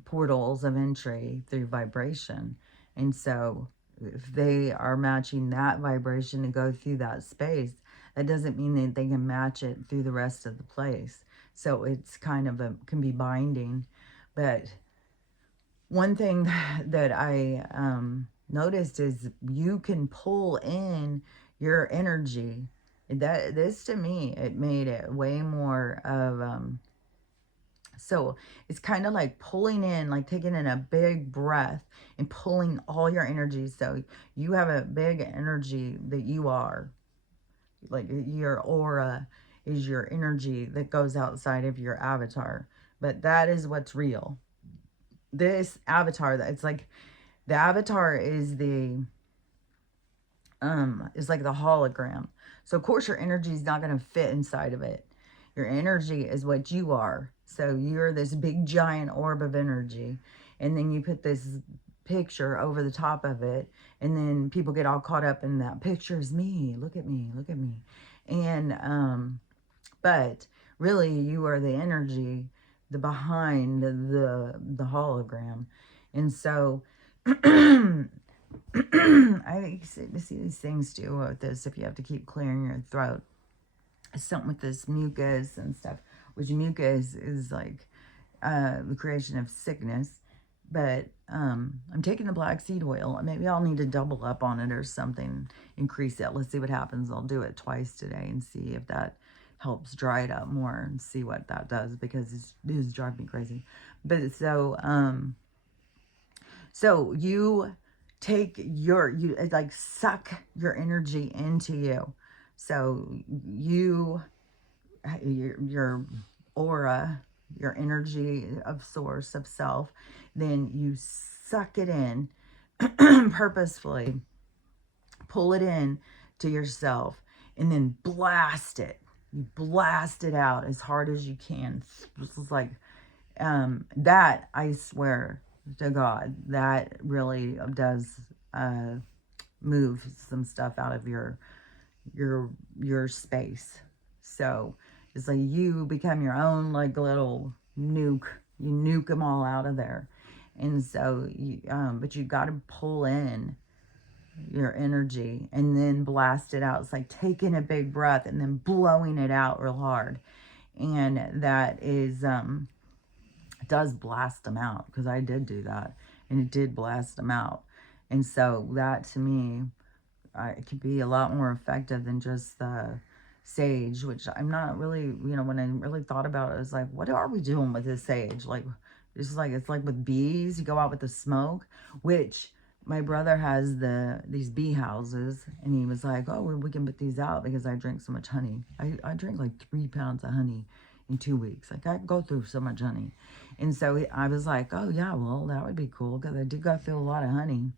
portals of entry through vibration. And so if they are matching that vibration to go through that space, that doesn't mean that they can match it through the rest of the place. So it's kind of can be binding. But one thing that I noticed is you can pull in your energy. This to me, it made it way more of so it's kind of like pulling in, like taking in a big breath and pulling all your energy. So you have a big energy that you are, like your aura is your energy that goes outside of your avatar. But that is what's real. This avatar, that it's like the avatar is like the hologram. So of course your energy is not going to fit inside of it. Your energy is what you are. So you're this big giant orb of energy, and then you put this picture over the top of it, and then people get all caught up in that picture is me. Look at me, look at me. And but really you are the energy, the behind the hologram. And so I see these things too with this, if you have to keep clearing your throat. Something with this mucus and stuff, which mucus is like the creation of sickness. But I'm taking the black seed oil. Maybe I'll need to double up on it or something, increase it. Let's see what happens. I'll do it twice today and see if that helps dry it up more, and see what that does, because it is driving me crazy. But so you take you like suck your energy into you. So your aura, your energy of source of self, then you suck it in purposefully, pull it in to yourself, and then blast it. You blast it out as hard as you can. It's like, that, I swear to God, that really does move some stuff out of your space. So it's like you become your own like little nuke. You nuke them all out of there. And so you, but you got to pull in your energy and then blast it out. It's like taking a big breath and then blowing it out real hard. And that is, does blast them out, because I did do that and it did blast them out. And so that to me, it could be a lot more effective than just the sage, which I'm not really, when I really thought about it, I was like, what are we doing with this sage? Like, it's like with bees, you go out with the smoke, which my brother has these bee houses, and he was like, oh, we can put these out because I drink so much honey. I drink like 3 pounds of honey in 2 weeks. Like, I go through so much honey. And so I was like, oh yeah, well, that would be cool, because I do go through a lot of honey.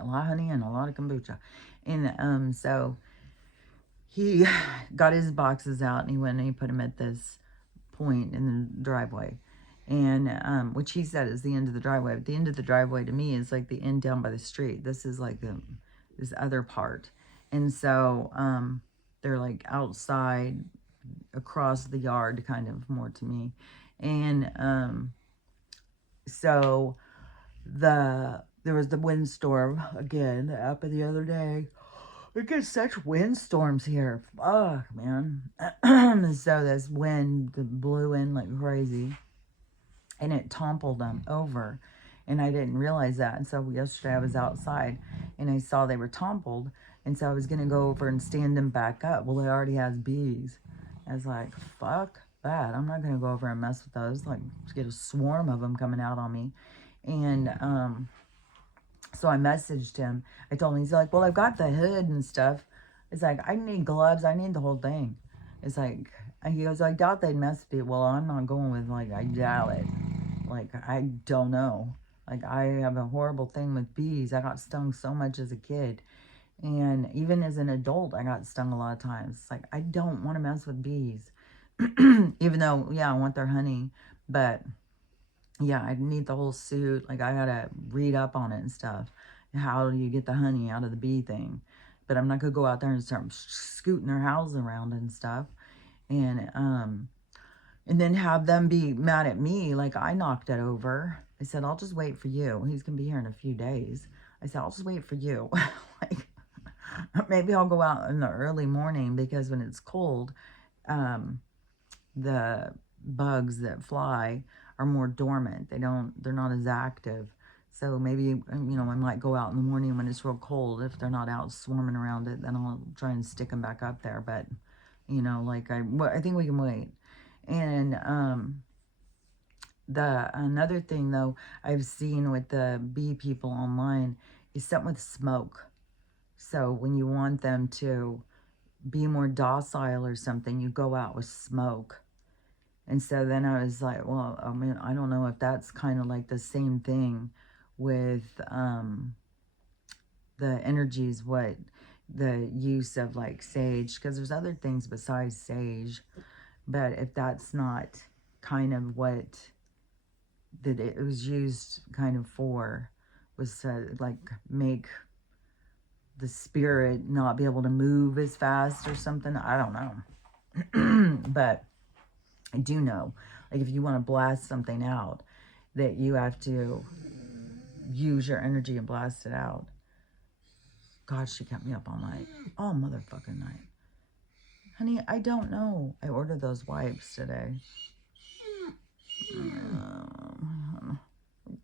A lot of honey and a lot of kombucha. And so he got his boxes out, and he went and he put them at this point in the driveway. And which he said is the end of the driveway. But the end of the driveway to me is like the end down by the street. This is like this other part. And so they're like outside across the yard, kind of, more to me. And so there was the windstorm again that happened the other day. We get such windstorms here. Fuck, man. So this wind blew in like crazy, and it toppled them over. And I didn't realize that. And so yesterday I was outside and I saw they were toppled. And so I was going to go over and stand them back up. Well, it already has bees. I was like, fuck that. I'm not going to go over and mess with those. Like, get a swarm of them coming out on me. And so I messaged him. I told him, he's like, well, I've got the hood and stuff. It's like, I need gloves. I need the whole thing. It's like, and he goes, I doubt they'd mess with it. Well, I'm not going with, like, I doubt it. Like, I don't know. Like, I have a horrible thing with bees. I got stung so much as a kid. And even as an adult, I got stung a lot of times. It's like, I don't want to mess with bees. Even though, yeah, I want their honey. But yeah, I need the whole suit. Like, I gotta read up on it and stuff. How do you get the honey out of the bee thing? But I'm not gonna go out there and start scooting their house around and stuff. And then have them be mad at me like I knocked it over. I said, I'll just wait for you. He's gonna be here in a few days. I said, I'll just wait for you. Like, maybe I'll go out in the early morning, because when it's cold, the bugs that fly are more dormant. They're not as active. So maybe, I might go out in the morning when it's real cold. If they're not out swarming around it, then I'll try and stick them back up there. But, like, I think we can wait. And another thing, though, I've seen with the bee people online is something with smoke. So when you want them to be more docile or something, you go out with smoke. And so then I was like, well, I mean, I don't know if that's kind of like the same thing with the energies, what the use of like sage, because there's other things besides sage. But if that's not kind of what that it was used kind of for, was to like make the spirit not be able to move as fast or something. I don't know. But I do know, like, if you want to blast something out, that you have to use your energy and blast it out. God, she kept me up all night. All motherfucking night. Honey, I don't know. I ordered those wipes today. I've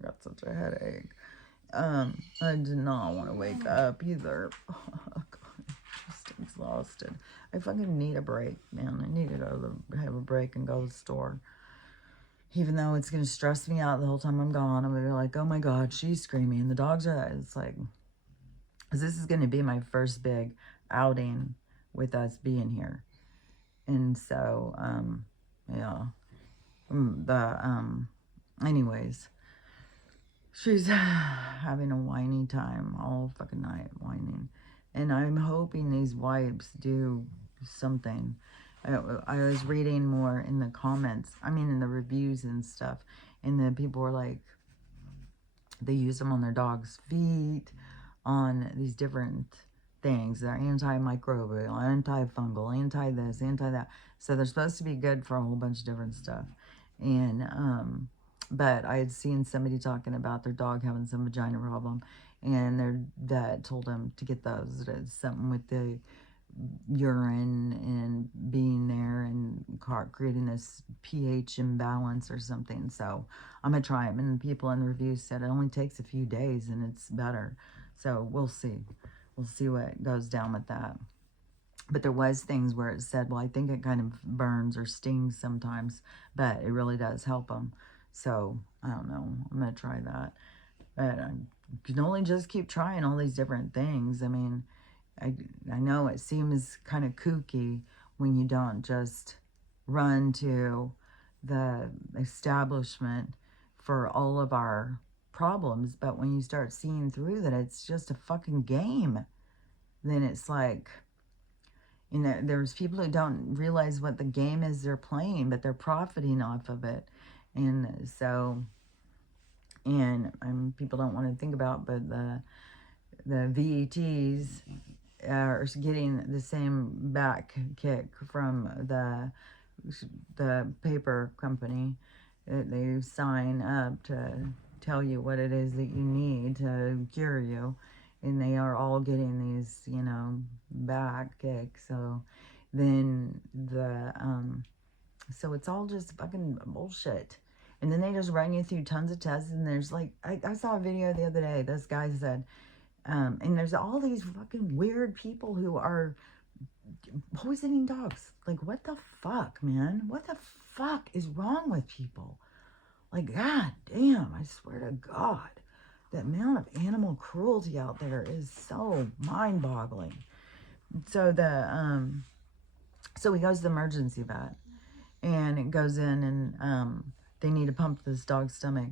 got such a headache. I did not want to wake up either. Just exhausted. I fucking need a break, man. I need to have a break and go to the store. Even though it's going to stress me out the whole time I'm gone. I'm going to be like, oh my God, she's screaming. And the dogs are, it's like, because this is going to be my first big outing with us being here. And so, yeah. Anyways, she's having a whiny time all fucking night, whining. And I'm hoping these wipes do something. I was reading more in the comments, I mean in the reviews and stuff, and then people were like, they use them on their dog's feet, on these different things. They're antimicrobial, antifungal, anti-this, anti-that. So they're supposed to be good for a whole bunch of different stuff. And, but I had seen somebody talking about their dog having some vagina problem, and their vet told them to get those. It's something with the urine and being there and creating this pH imbalance or something. So I'm going to try them. And people in the reviews said it only takes a few days and it's better. So we'll see. We'll see what goes down with that. But there was things where it said, well, I think it kind of burns or stings sometimes, but it really does help them. So I don't know. I'm going to try that. But I can only just keep trying all these different things. I mean, I know it seems kind of kooky when you don't just run to the establishment for all of our problems, but when you start seeing through that it's just a fucking game, then it's like, you know, there's people who don't realize what the game is they're playing, but they're profiting off of it. And so, and people don't want to think about, but the VETs are getting the same back kick from the paper company. They sign up to tell you what it is that you need to cure you, and they are all getting these, you know, back kicks. So then so it's all just fucking bullshit. And then they just run you through tons of tests, and there's like, I saw a video the other day. This guy said, and there's all these fucking weird people who are poisoning dogs. Like, what the fuck, man? What the fuck is wrong with people? Like, god damn, I swear to God, the amount of animal cruelty out there is so mind-boggling. So so he goes to the emergency vet, and it goes in, and they need to pump this dog's stomach,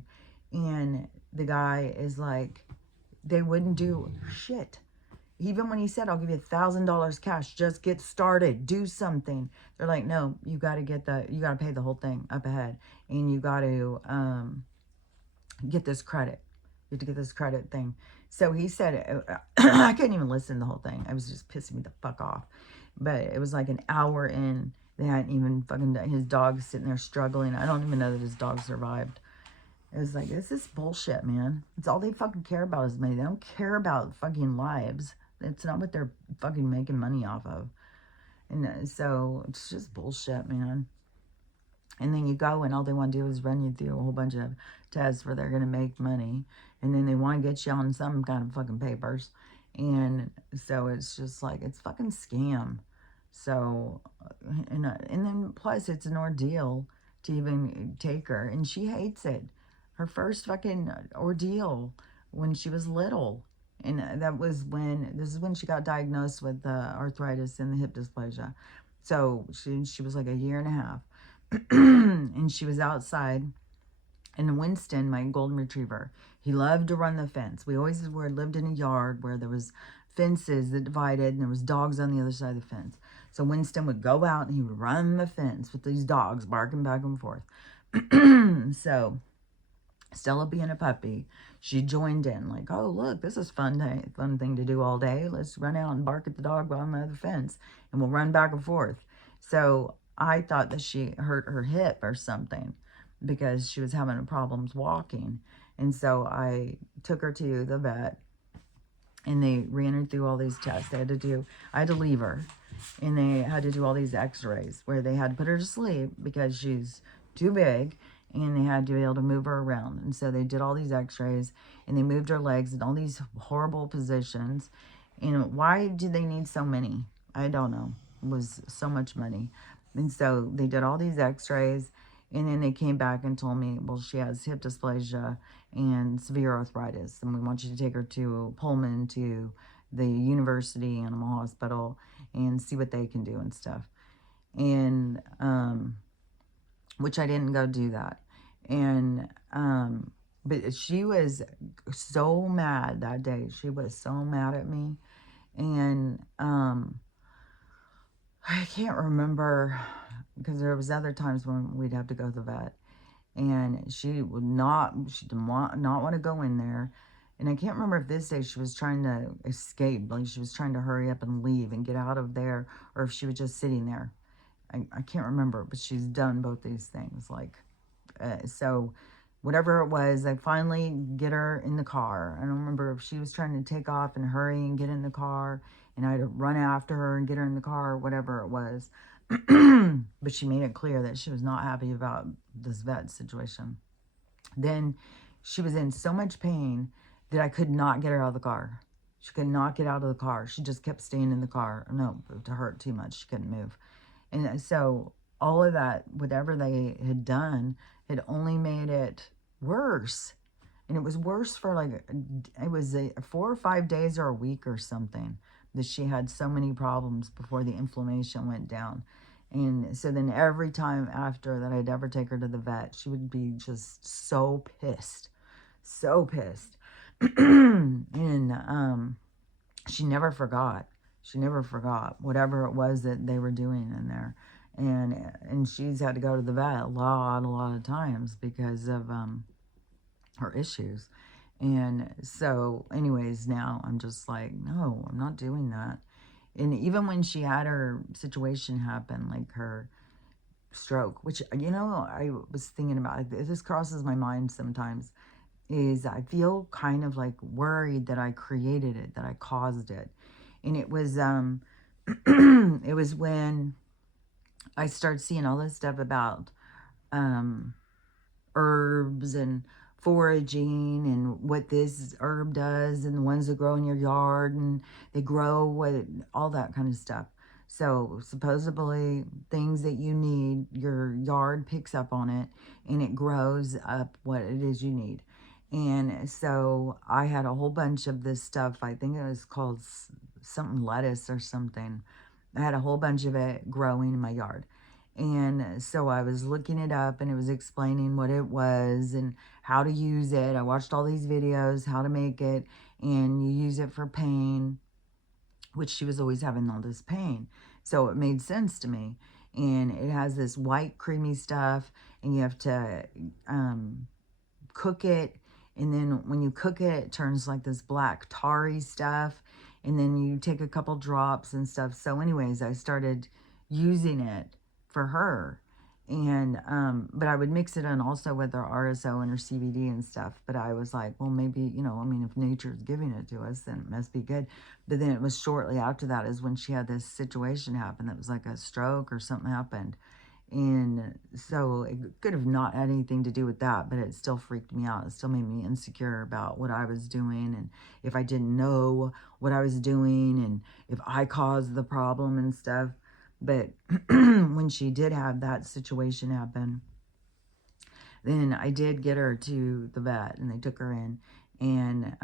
and the guy is like, they wouldn't do shit. Even when he said, I'll give you $1,000 cash, just get started, do something. They're like, no, you got to pay the whole thing up ahead. And you got to get this credit. You have to get this credit thing. So he said, I couldn't even listen to the whole thing. I was just pissing me the fuck off. But it was like an hour in. They hadn't even fucking, his dog's sitting there struggling. I don't even know that his dog survived. It was like, this is bullshit, man. It's all they fucking care about is money. They don't care about fucking lives. It's not what they're fucking making money off of. And so it's just bullshit, man. And then you go and all they want to do is run you through a whole bunch of tests where they're going to make money. And then they want to get you on some kind of fucking papers. And so it's just like, it's fucking scam. So, and then plus it's an ordeal to even take her. And she hates it. Her first fucking ordeal when she was little. And this is when she got diagnosed with arthritis and the hip dysplasia. So she was like a year and a half. And she was outside. And Winston, my golden retriever, he loved to run the fence. We always lived in a yard where there was fences that divided and there was dogs on the other side of the fence. So Winston would go out and he would run the fence with these dogs barking back and forth. So Stella being a puppy, she joined in like, oh, look, this is fun thing to do all day. Let's run out and bark at the dog on the other fence and we'll run back and forth. So I thought that she hurt her hip or something because she was having problems walking. And so I took her to the vet and they ran her through all these tests. I had to leave her and they had to do all these x-rays where they had to put her to sleep because she's too big and they had to be able to move her around. And so they did all these x-rays and they moved her legs in all these horrible positions. And why do they need so many? I don't know. It was so much money. And so they did all these x-rays and then they came back and told me, well, she has hip dysplasia and severe arthritis. And we want you to take her to Pullman, to the University Animal Hospital and see what they can do and stuff. And, which I didn't go do that. And, but she was so mad that day. She was so mad at me. And I can't remember, because there was other times when we'd have to go to the vet, and she did not want to go in there. And I can't remember if this day she was trying to escape, like she was trying to hurry up and leave and get out of there, or if she was just sitting there. I can't remember, but she's done both these things. Like, so whatever it was, I finally get her in the car. I don't remember if she was trying to take off and hurry and get in the car, and I had to run after her and get her in the car, or whatever it was. But she made it clear that she was not happy about this vet situation. Then she was in so much pain that I could not get her out of the car. She could not get out of the car. She just kept staying in the car. No, it hurt too much. She couldn't move. And so all of that, whatever they had done, had only made it worse. And it was worse for like, it was 4 or 5 days or a week or something that she had so many problems before the inflammation went down. And so then every time after that I'd ever take her to the vet, she would be just so pissed. So pissed. And she never forgot. She never forgot whatever it was that they were doing in there. And she's had to go to the vet a lot of times because of her issues. And so anyways, now I'm just like, no, I'm not doing that. And even when she had her situation happen, like her stroke, which, I was thinking about, this crosses my mind sometimes, is I feel kind of like worried that I created it, that I caused it. And it was it was when I started seeing all this stuff about um herbs and foraging and what this herb does and the ones that grow in your yard and they grow what, all that kind of stuff. So supposedly things that you need, your yard picks up on it and it grows up what it is you need. And so I had a whole bunch of this stuff. I think it was called something lettuce or something. I had a whole bunch of it growing in my yard. And so I was looking it up and it was explaining what it was and how to use it. I watched all these videos, how to make it, and you use it for pain, which she was always having all this pain. So it made sense to me. And it has this white creamy stuff and you have to cook it. And then when you cook it, it turns like this black tarry stuff. And then you take a couple drops and stuff. So anyways, I started using it for her. And but I would mix it in also with her RSO and her CBD and stuff. But I was like, well, maybe, I mean, if nature's giving it to us, then it must be good. But then it was shortly after that is when she had this situation happen that was like a stroke or something happened. And so it could have not had anything to do with that, but it still freaked me out. It still made me insecure about what I was doing and if I didn't know what I was doing and if I caused the problem and stuff. But when she did have that situation happen, then I did get her to the vet and they took her in and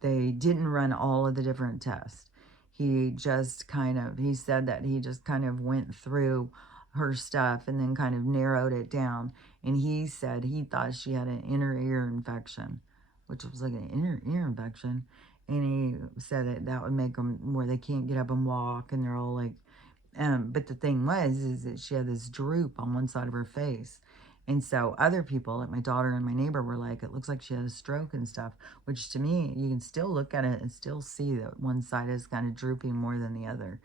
they didn't run all of the different tests. He said that he just kind of went through her stuff and then kind of narrowed it down. And he said he thought she had an inner ear infection, which was like an inner ear infection. And he said that would make them where they can't get up and walk and they're all like, but the thing is that she had this droop on one side of her face. And so other people, like my daughter and my neighbor, were like, it looks like she had a stroke and stuff, which to me, you can still look at it and still see that one side is kind of drooping more than the other.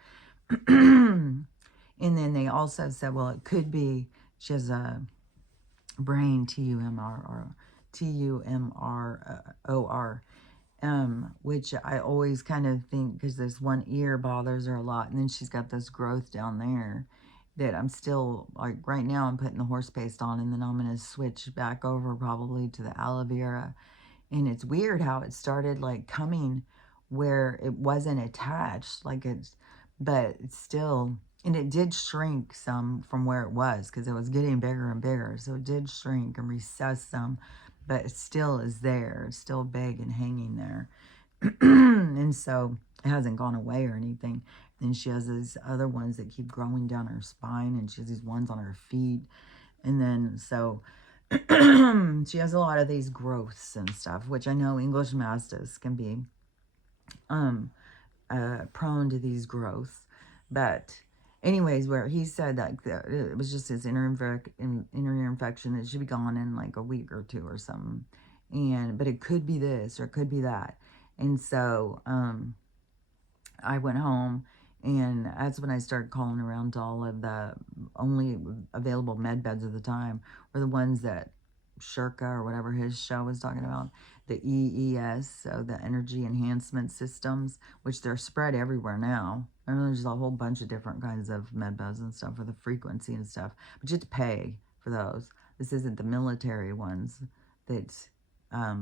And then they also said, well, it could be she has a brain Tumor, which I always kind of think because this one ear bothers her a lot. And then she's got this growth down there that I'm still, like right now I'm putting the horse paste on and then I'm going to switch back over probably to the aloe vera. And it's weird how it started like coming where it wasn't attached, but it's still, and it did shrink some from where it was because it was getting bigger and bigger. So it did shrink and recess some, but it still is there. It's still big and hanging there. And so it hasn't gone away or anything. Then she has these other ones that keep growing down her spine and she has these ones on her feet. And then so she has a lot of these growths and stuff, which I know English Mastiffs can be prone to these growths. But anyways, where he said that it was just his inner ear infection. It should be gone in like a week or two or something. But it could be this or it could be that. And so I went home, and that's when I started calling around to all of the only available med beds at the time were the ones that Shirka or whatever his show was talking about, the EES, so the energy enhancement systems, which they're spread everywhere now. I know there's a whole bunch of different kinds of med beds and stuff for the frequency and stuff, but you have to pay for those. This isn't the military ones that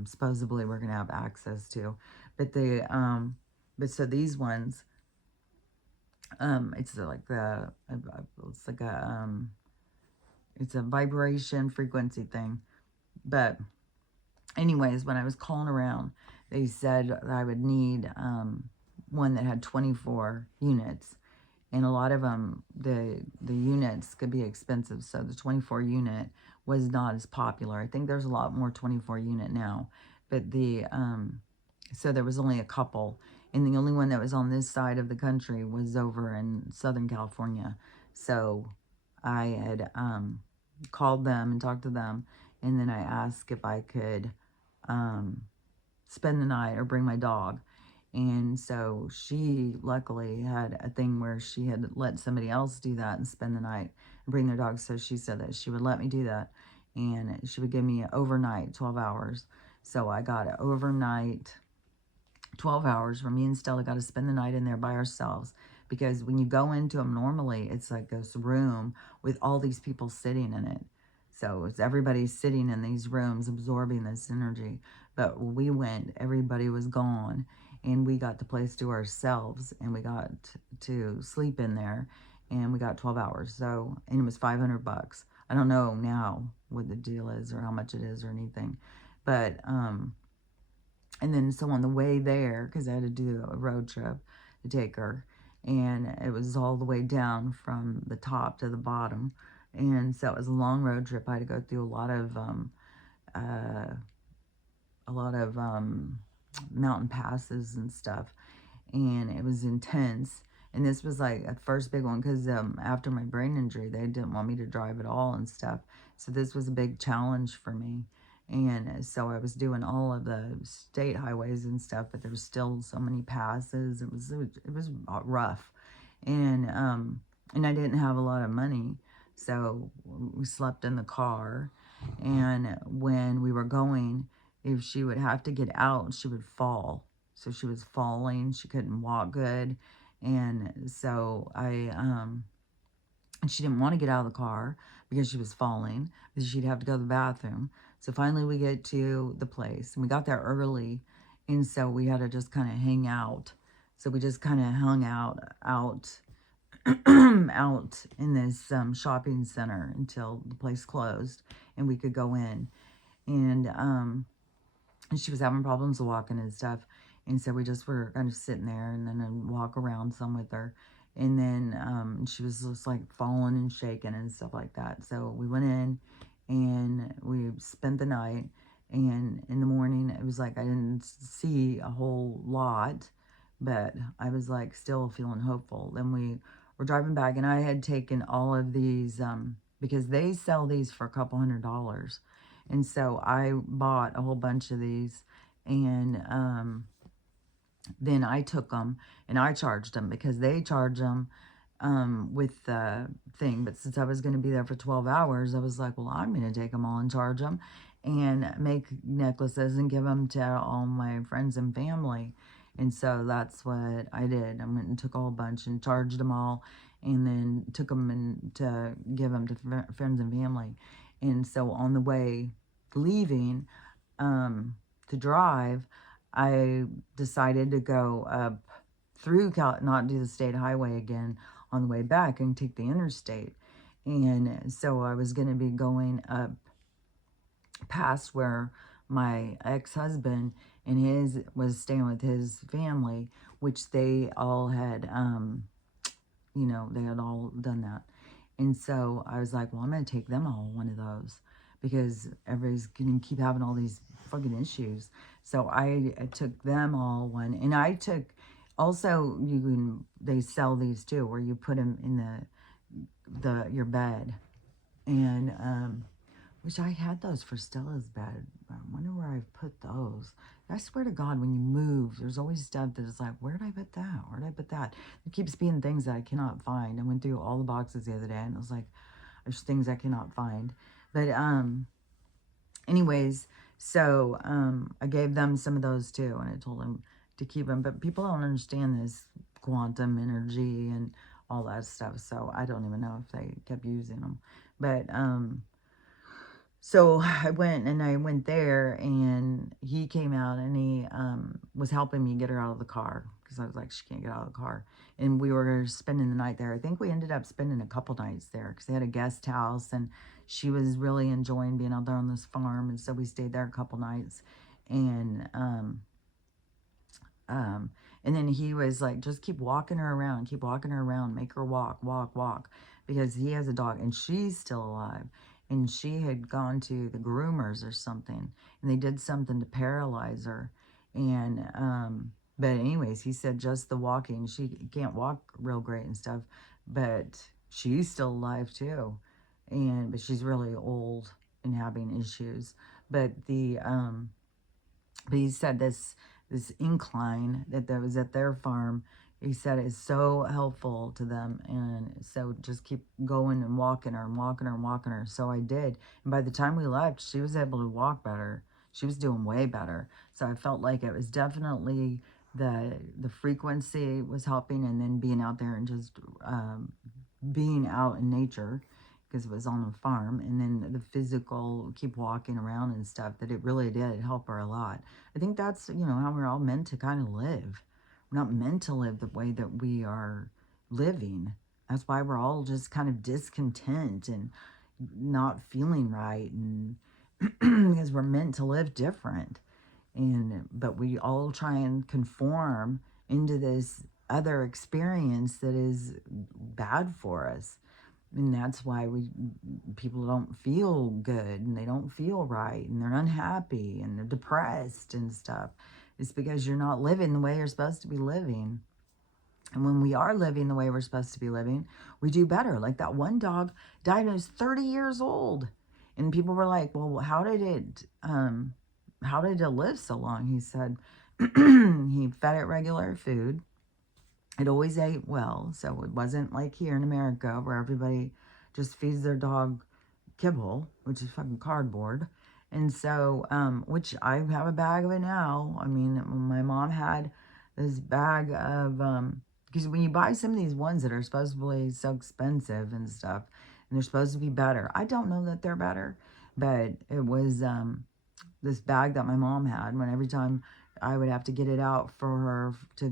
supposedly we're going to have access to, but but so these ones, it's like it's a vibration frequency thing. But anyways, when I was calling around, they said that I would need one that had 24 units. And a lot of them, the units could be expensive. So the 24 unit was not as popular. I think there's a lot more 24 unit now. But so there was only a couple. And the only one that was on this side of the country was over in Southern California. So I had called them and talked to them. And then I asked if I could spend the night or bring my dog. And so she luckily had a thing where she had let somebody else do that and spend the night and bring their dog. So she said that she would let me do that. And she would give me overnight, 12 hours. So I got it overnight, 12 hours where me and Stella got to spend the night in there by ourselves. Because when you go into them normally, it's like this room with all these people sitting in it. So it's everybody sitting in these rooms absorbing this energy. But when we went, everybody was gone. And we got the place to ourselves. And we got to sleep in there. And we got 12 hours. So, and it was $500. I don't know now what the deal is or how much it is or anything. But, and then so on the way there, because I had to do a road trip to take her. And it was all the way down from the top to the bottom. And so it was a long road trip. I had to go through a lot of mountain passes and stuff. And it was intense. And this was like a first big one because after my brain injury, they didn't want me to drive at all and stuff. So this was a big challenge for me. And so I was doing all of the state highways and stuff, but there was still so many passes. It was rough. And I didn't have a lot of money. So we slept in the car. And when we were going, if she would have to get out, she would fall. So she was falling. She couldn't walk good. And so and she didn't want to get out of the car because she was falling, because she'd have to go to the bathroom. So finally we get to the place, and we got there early, and so we had to just kind of hang out. So we just kind of hung out out in this shopping center until the place closed and we could go in. And she was having problems walking and stuff. And so we just were kind of sitting there and then I'd walk around some with her. And then she was just like falling and shaking and stuff like that. So we went in and we spent the night. And in the morning, it was like I didn't see a whole lot, but I was like still feeling hopeful. Then we were driving back, and I had taken all of these because they sell these for a couple $100. And so I bought a whole bunch of these, and then I took them and I charged them because they charge them with the thing. But since I was going to be there for 12 hours, I was like, well, I'm going to take them all and charge them and make necklaces and give them to all my friends and family. And so that's what I did. I went and took a whole bunch and charged them all, and then took them and to give them to friends and family. And so on the way leaving to drive, I decided to go up through not do the state highway again on the way back and take the interstate. And so I was going to be going up past where my ex-husband and his was staying with his family, which they all had, they had all done that. And so I was like, well, I'm going to take them all one of those because everybody's going to keep having all these fucking issues. So I took them all one, and I took Also, they sell these too, where you put them in your bed. And, which I had those for Stella's bed. I wonder where I put those. I swear to God, when you move, there's always stuff that is like, where did I put that? Where did I put that? There keeps being things that I cannot find. I went through all the boxes the other day, and it was like, there's things I cannot find. But, anyways, so, I gave them some of those too, and I told them to keep them. But people don't understand this quantum energy and all that stuff, so I don't even know if they kept using them. But, so I went there, and he came out, and he was helping me get her out of the car, because I was like, she can't get out of the car. And we were spending the night there. I think we ended up spending a couple nights there, because they had a guest house, and she was really enjoying being out there on this farm. And so we stayed there a couple nights. And and then he was like, just keep walking her around, make her walk, because he has a dog, and she's still alive. And she had gone to the groomers or something, and they did something to paralyze her. And, but anyways, he said just the walking, she can't walk real great and stuff, but she's still alive too. But she's really old and having issues. But but he said this incline that was at their farm, he said is so helpful to them. And so just keep going and walking her. So I did. And by the time we left, she was able to walk better. She was doing way better. So I felt like it was definitely the frequency was helping, and then being out there and just being out in nature, because it was on the farm, and then the physical, keep walking around and stuff, that it really did help her a lot. I think that's, how we're all meant to kind of live. We're not meant to live the way that we are living. That's why we're all just kind of discontent and not feeling right, and because we're meant to live different. But we all try and conform into this other experience that is bad for us. And that's why people don't feel good, and they don't feel right, and they're unhappy, and they're depressed and stuff. It's because you're not living the way you're supposed to be living. And when we are living the way we're supposed to be living, we do better. Like that one dog died when he was 30 years old. And people were like, well, how did it live so long? He said he fed it regular food. It always ate well, so it wasn't like here in America where everybody just feeds their dog kibble, which is fucking cardboard. And so, which I have a bag of it now. I mean, my mom had this bag of, because when you buy some of these ones that are supposedly so expensive and stuff, and they're supposed to be better, I don't know that they're better, but it was this bag that my mom had, when every time I would have to get it out for her to,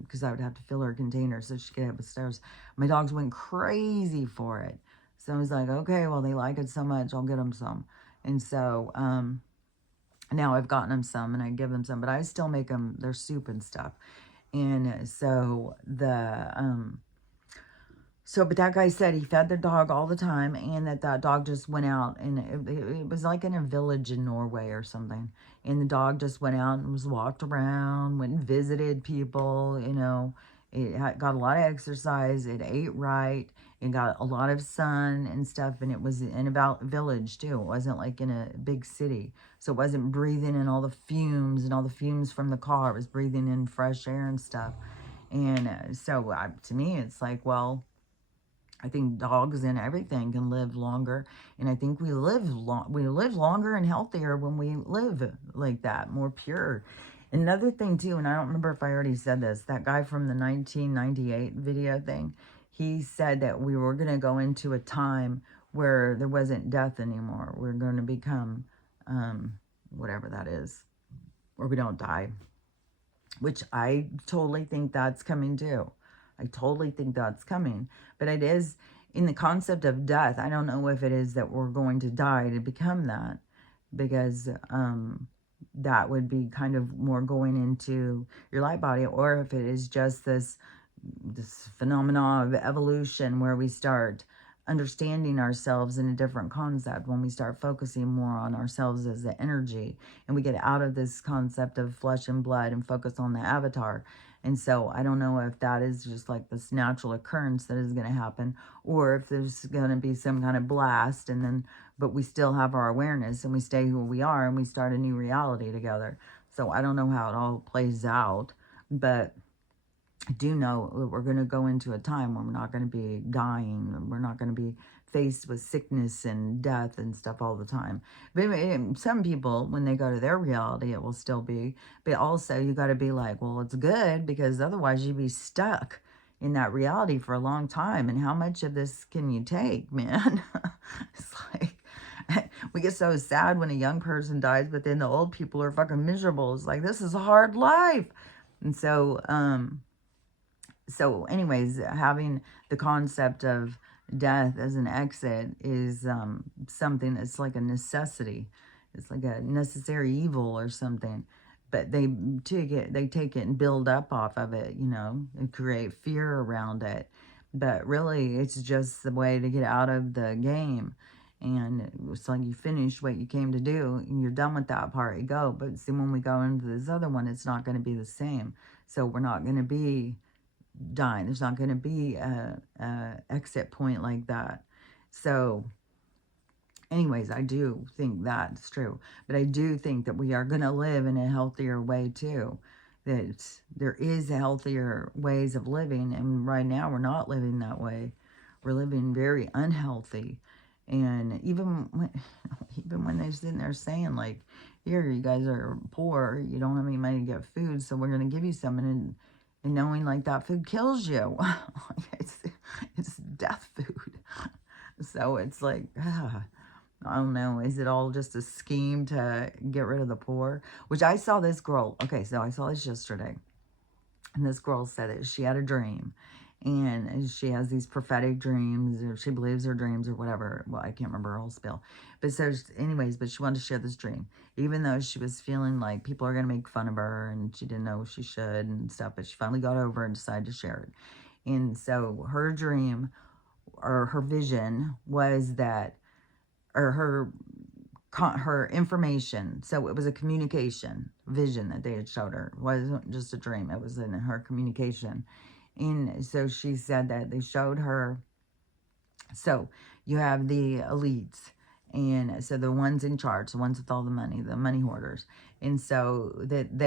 because I would have to fill her container so she could have upstairs. My dogs went crazy for it. So I was like, okay, well, they like it so much, I'll get them some. And so now I've gotten them some, and I give them some, but I still make them their soup and stuff. And so but that guy said he fed the dog all the time, and that dog just went out, and it was like in a village in Norway or something. And the dog just went out and was walked around, went and visited people, It got a lot of exercise. It ate right. It got a lot of sun and stuff. And it was in a village too. It wasn't like in a big city. So it wasn't breathing in all the fumes and all the fumes from the car. It was breathing in fresh air and stuff. And so to me, it's like, well, I think dogs and everything can live longer, and I think we live longer and healthier when we live like that, more pure. Another thing too, and I don't remember if I already said this, that guy from the 1998 video thing, he said that we were going to go into a time where there wasn't death anymore. We're going to become whatever that is, where we don't die, which I totally think that's coming too. I totally think that's coming. But it is, in the concept of death, I don't know if it is that we're going to die to become that, because that would be kind of more going into your light body, or if it is just this phenomenon of evolution where we start understanding ourselves in a different concept, when we start focusing more on ourselves as the energy, and we get out of this concept of flesh and blood and focus on the avatar. And so I don't know if that is just like this natural occurrence that is going to happen, or if there's going to be some kind of blast, and then, but we still have our awareness and we stay who we are and we start a new reality together. So I don't know how it all plays out, but I do know that we're going to go into a time where we're not going to be dying. We're not going to be faced with sickness and death and stuff all the time. But some people, when they go to their reality, it will still be. But also, you got to be like, well, it's good, because otherwise you'd be stuck in that reality for a long time. And how much of this can you take, man? It's like, we get so sad when a young person dies, but then the old people are fucking miserable. It's like, this is a hard life. And so anyways, having the concept of death as an exit is something that's like a necessity. It's like a necessary evil or something. But they take it and build up off of it, and create fear around it. But really, it's just the way to get out of the game. And it's like you finish what you came to do, and you're done with that part, you go. But see, when we go into this other one, it's not going to be the same. So we're not going to be dying. There's not going to be a exit point like that. So anyways, I do think that's true. But I do think that we are going to live in a healthier way too. That there is healthier ways of living. And right now we're not living that way. We're living very unhealthy. And even when they're sitting there saying like, here, you guys are poor, you don't have any money to get food, so we're going to give you some, and knowing like that food kills you. It's death food. So it's like, I don't know. Is it all just a scheme to get rid of the poor? Which I saw this girl. Okay, so I saw this yesterday. And this girl said that she had a dream. And she has these prophetic dreams, or she believes her dreams or whatever. Well, I can't remember her whole spiel. But so, anyways, but she wanted to share this dream. Even though she was feeling like people are going to make fun of her and she didn't know she should and stuff. But she finally got over and decided to share it. And so her dream, or her vision, was that, or her information, so it was a communication vision that they had showed her. It wasn't just a dream, it was in her communication. And so she said that they showed her, so you have the elites, and so the ones in charge, the ones with all the money hoarders, and so that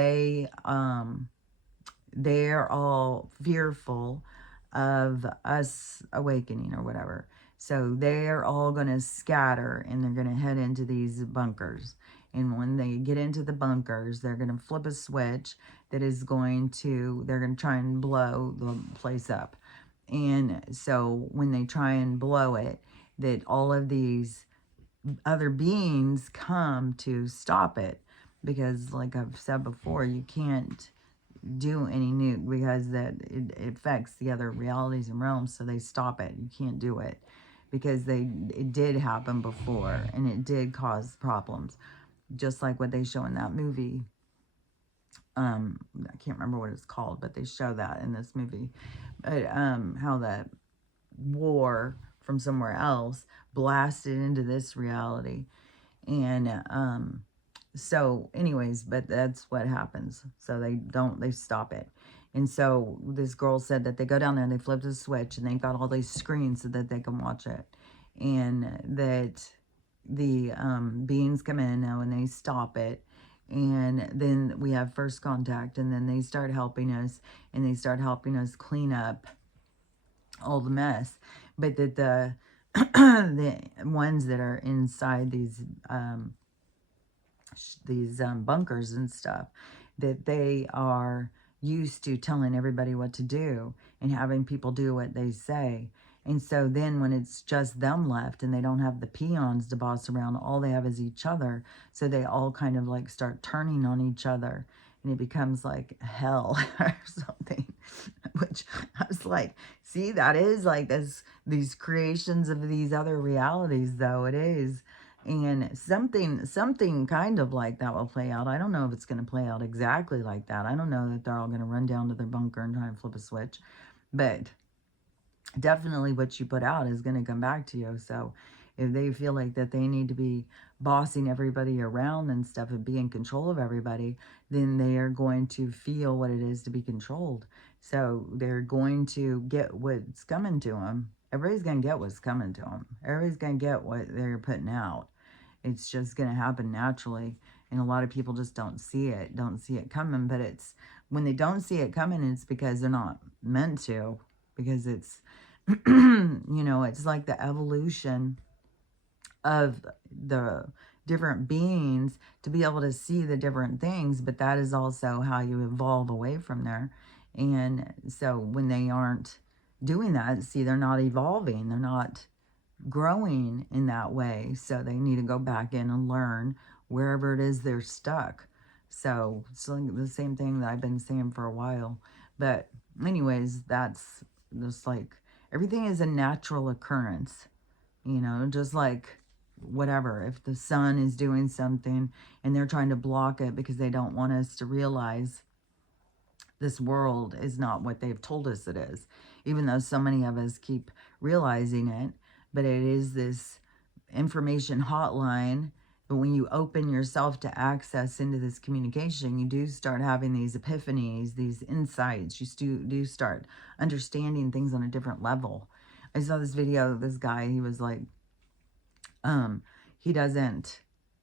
they're all fearful of us awakening or whatever. So they're all going to scatter, and they're going to head into these bunkers. And when they get into the bunkers, they're going to flip a switch that is they're going to try and blow the place up. And so when they try and blow it, that all of these other beings come to stop it. Because like I've said before, you can't do any nuke, because that it affects the other realities and realms, so they stop it. You can't do it, because it did happen before, and it did cause problems, just like what they show in that movie. I can't remember what it's called, but they show that in this movie. But how that war from somewhere else blasted into this reality. And so anyways, but that's what happens. So they stop it. And so this girl said that they go down there and they flip the switch, and they got all these screens so that they can watch it. And that the beings come in now and they stop it. And then we have first contact, and then they start helping us, and they start helping us clean up all the mess. But that the ones that are inside these bunkers and stuff, that they are used to telling everybody what to do and having people do what they say. And so then when it's just them left and they don't have the peons to boss around, all they have is each other. So they all kind of like start turning on each other, and it becomes like hell or something. Which I was like, see, that is like these creations of these other realities, though. It is. And something kind of like that will play out. I don't know if it's going to play out exactly like that. I don't know that they're all going to run down to their bunker and try and flip a switch. But definitely what you put out is going to come back to you. So if they feel like that they need to be bossing everybody around and stuff and be in control of everybody, then they are going to feel what it is to be controlled. So they're going to get what's coming to them. Everybody's going to get what's coming to them. Everybody's going to get what they're putting out. It's just going to happen naturally. And a lot of people just don't see it coming. But it's when they don't see it coming, it's because they're not meant to. Because it's, it's like the evolution of the different beings to be able to see the different things. But that is also how you evolve away from there. And so when they aren't doing that, see, they're not evolving. They're not growing in that way. So they need to go back in and learn wherever it is they're stuck. So it's like the same thing that I've been saying for a while. But anyways, that's just like everything is a natural occurrence, just like whatever. If the sun is doing something and they're trying to block it because they don't want us to realize this world is not what they've told us it is, even though so many of us keep realizing it. But it is this information hotline. But when you open yourself to access into this communication, you do start having these epiphanies, these insights. You do start understanding things on a different level. I saw this video, this guy, he was like, he doesn't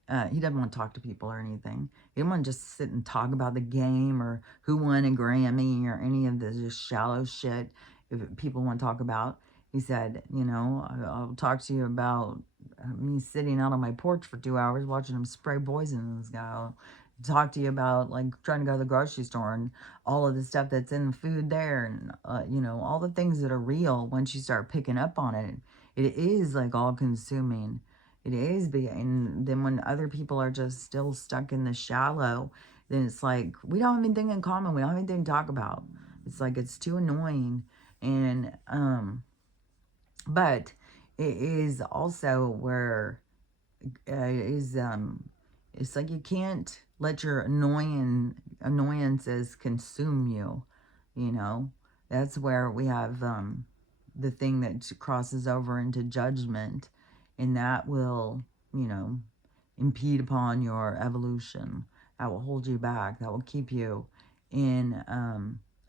want to talk to people or anything. He didn't want to just sit and talk about the game or who won a Grammy or any of the just shallow shit if people want to talk about. He said, I'll talk to you about me sitting out on my porch for 2 hours watching him spray poison in this guy. I'll talk to you about like trying to go to the grocery store and all of the stuff that's in the food there, and all the things that are real. Once you start picking up on it, it is like all consuming. It is big. And then when other people are just still stuck in the shallow, then it's like we don't have anything in common. We don't have anything to talk about. It's like it's too annoying. And but it is also where it's like you can't let your annoyances consume you. That's where we have the thing that crosses over into judgment, and that will impede upon your evolution. That will hold you back. That will keep you in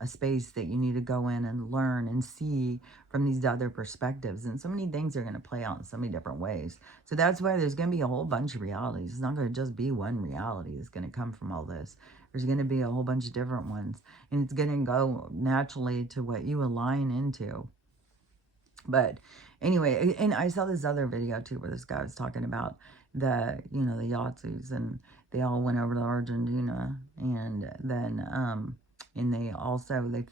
a space that you need to go in and learn and see from these other perspectives. And so many things are going to play out in so many different ways. So that's why there's going to be a whole bunch of realities. It's not going to just be one reality that's going to come from all this. There's going to be a whole bunch of different ones. And it's going to go naturally to what you align into. But anyway, and I saw this other video too where this guy was talking about the Yahtzees, and they all went over to Argentina, and then and they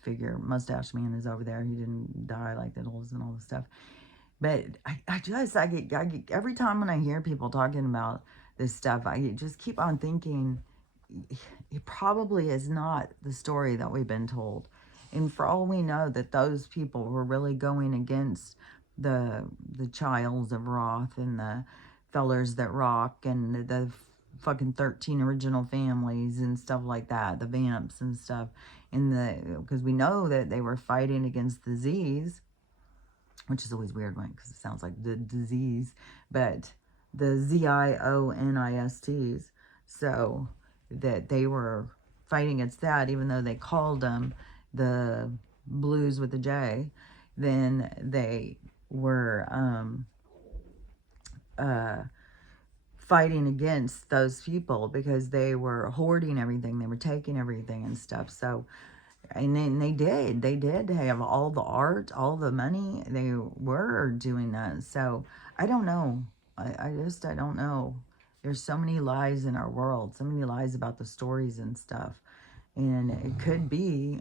figure Mustache Man is over there. He didn't die like the Dolls and all this stuff. But I get every time when I hear people talking about this stuff, I just keep on thinking it probably is not the story that we've been told. And for all we know, that those people were really going against the Childs of Roth and the Fellers That Rock and the fucking 13 original families and stuff like that, the Vamps and stuff, because we know that they were fighting against the Z's, which is always weird because it sounds like the disease, but the Zionists, so that they were fighting against that, even though they called them the Blues with the J. Then they were fighting against those people because they were hoarding everything, they were taking everything and stuff. So, and then they did have all the art, all the money. They were doing that. So I don't know. I don't know. There's so many lies in our world, so many lies about the stories and stuff. And it could be,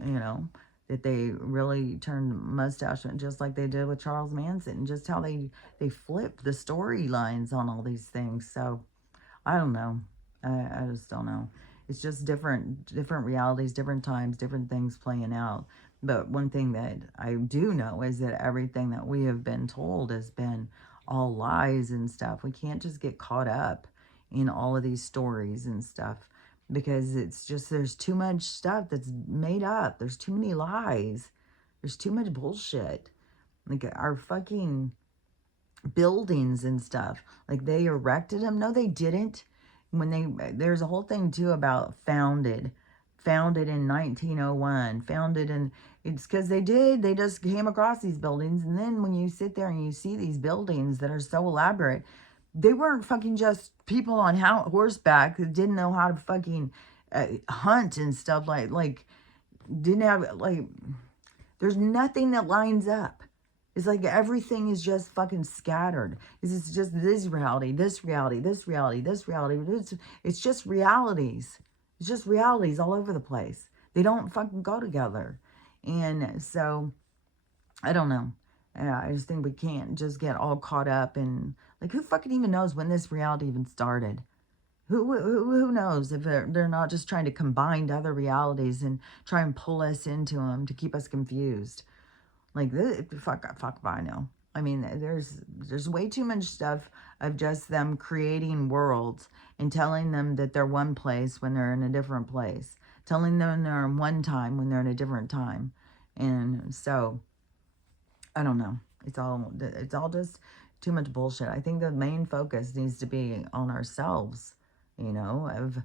that they really turned Mustache just like they did with Charles Manson, just how they flipped the storylines on all these things. So I don't know. I just don't know. It's just different realities, different times, different things playing out. But one thing that I do know is that everything that we have been told has been all lies and stuff. We can't just get caught up in all of these stories and stuff, because it's just, there's too much stuff that's made up. There's too many lies. There's too much bullshit. Like our fucking buildings and stuff. Like they erected them. No, they didn't. When there's a whole thing too about founded in 1901, founded in, it's because they just came across these buildings. And then when you sit there and you see these buildings that are so elaborate, they weren't fucking just people on horseback who didn't know how to fucking hunt and stuff, like didn't have, like, there's nothing that lines up. It's like everything is just fucking scattered. It's just this reality, this reality, this reality, this reality. It's just realities. It's just realities all over the place. They don't fucking go together. And so, I don't know. I just think we can't just get all caught up in, like, who fucking even knows when this reality even started? Who knows if they're not just trying to combine other realities and try and pull us into them to keep us confused. Like, this, fuck if I know. I mean, there's way too much stuff of just them creating worlds and telling them that they're one place when they're in a different place. Telling them they're in one time when they're in a different time. And so, I don't know. It's all just too much bullshit. I think the main focus needs to be on ourselves, of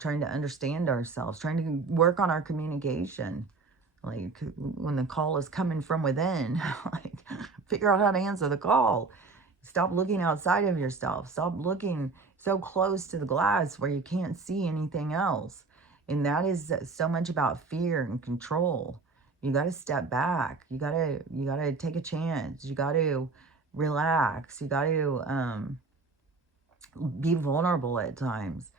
trying to understand ourselves, trying to work on our communication. Like when the call is coming from within, like figure out how to answer the call. Stop looking outside of yourself. Stop looking so close to the glass where you can't see anything else. And that is so much about fear and control. You got to step back. You got to take a chance. You got to relax. You got to be vulnerable at times,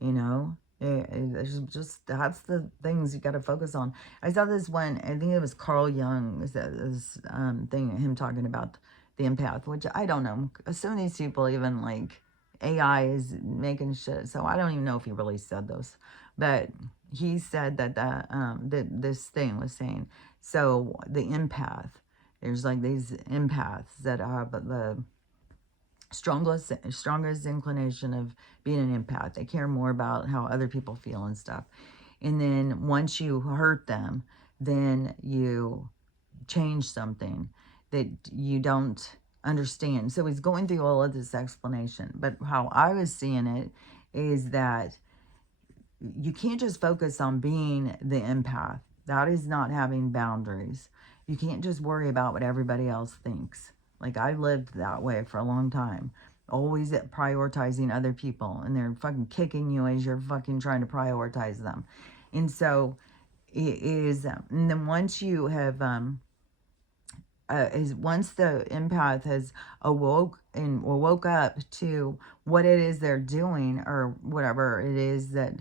you know. It's just, that's the things you got to focus on. I saw this one, I think it was Carl Jung, this thing, him talking about the empath, which I don't know. Some of these people, even like AI is making shit, so I don't even know if he really said those. But he said that this thing was saying, so the empath, there's like these empaths that have the strongest inclination of being an empath. They care more about how other people feel and stuff. And then once you hurt them, then you change something that you don't understand. So he's going through all of this explanation. But how I was seeing it is that you can't just focus on being the empath. That is not having boundaries. You can't just worry about what everybody else thinks. Like, I lived that way for a long time. Always prioritizing other people. And they're fucking kicking you as you're fucking trying to prioritize them. And so, it is, and then once you have, once the empath has woke up to what it is they're doing, or whatever it is that,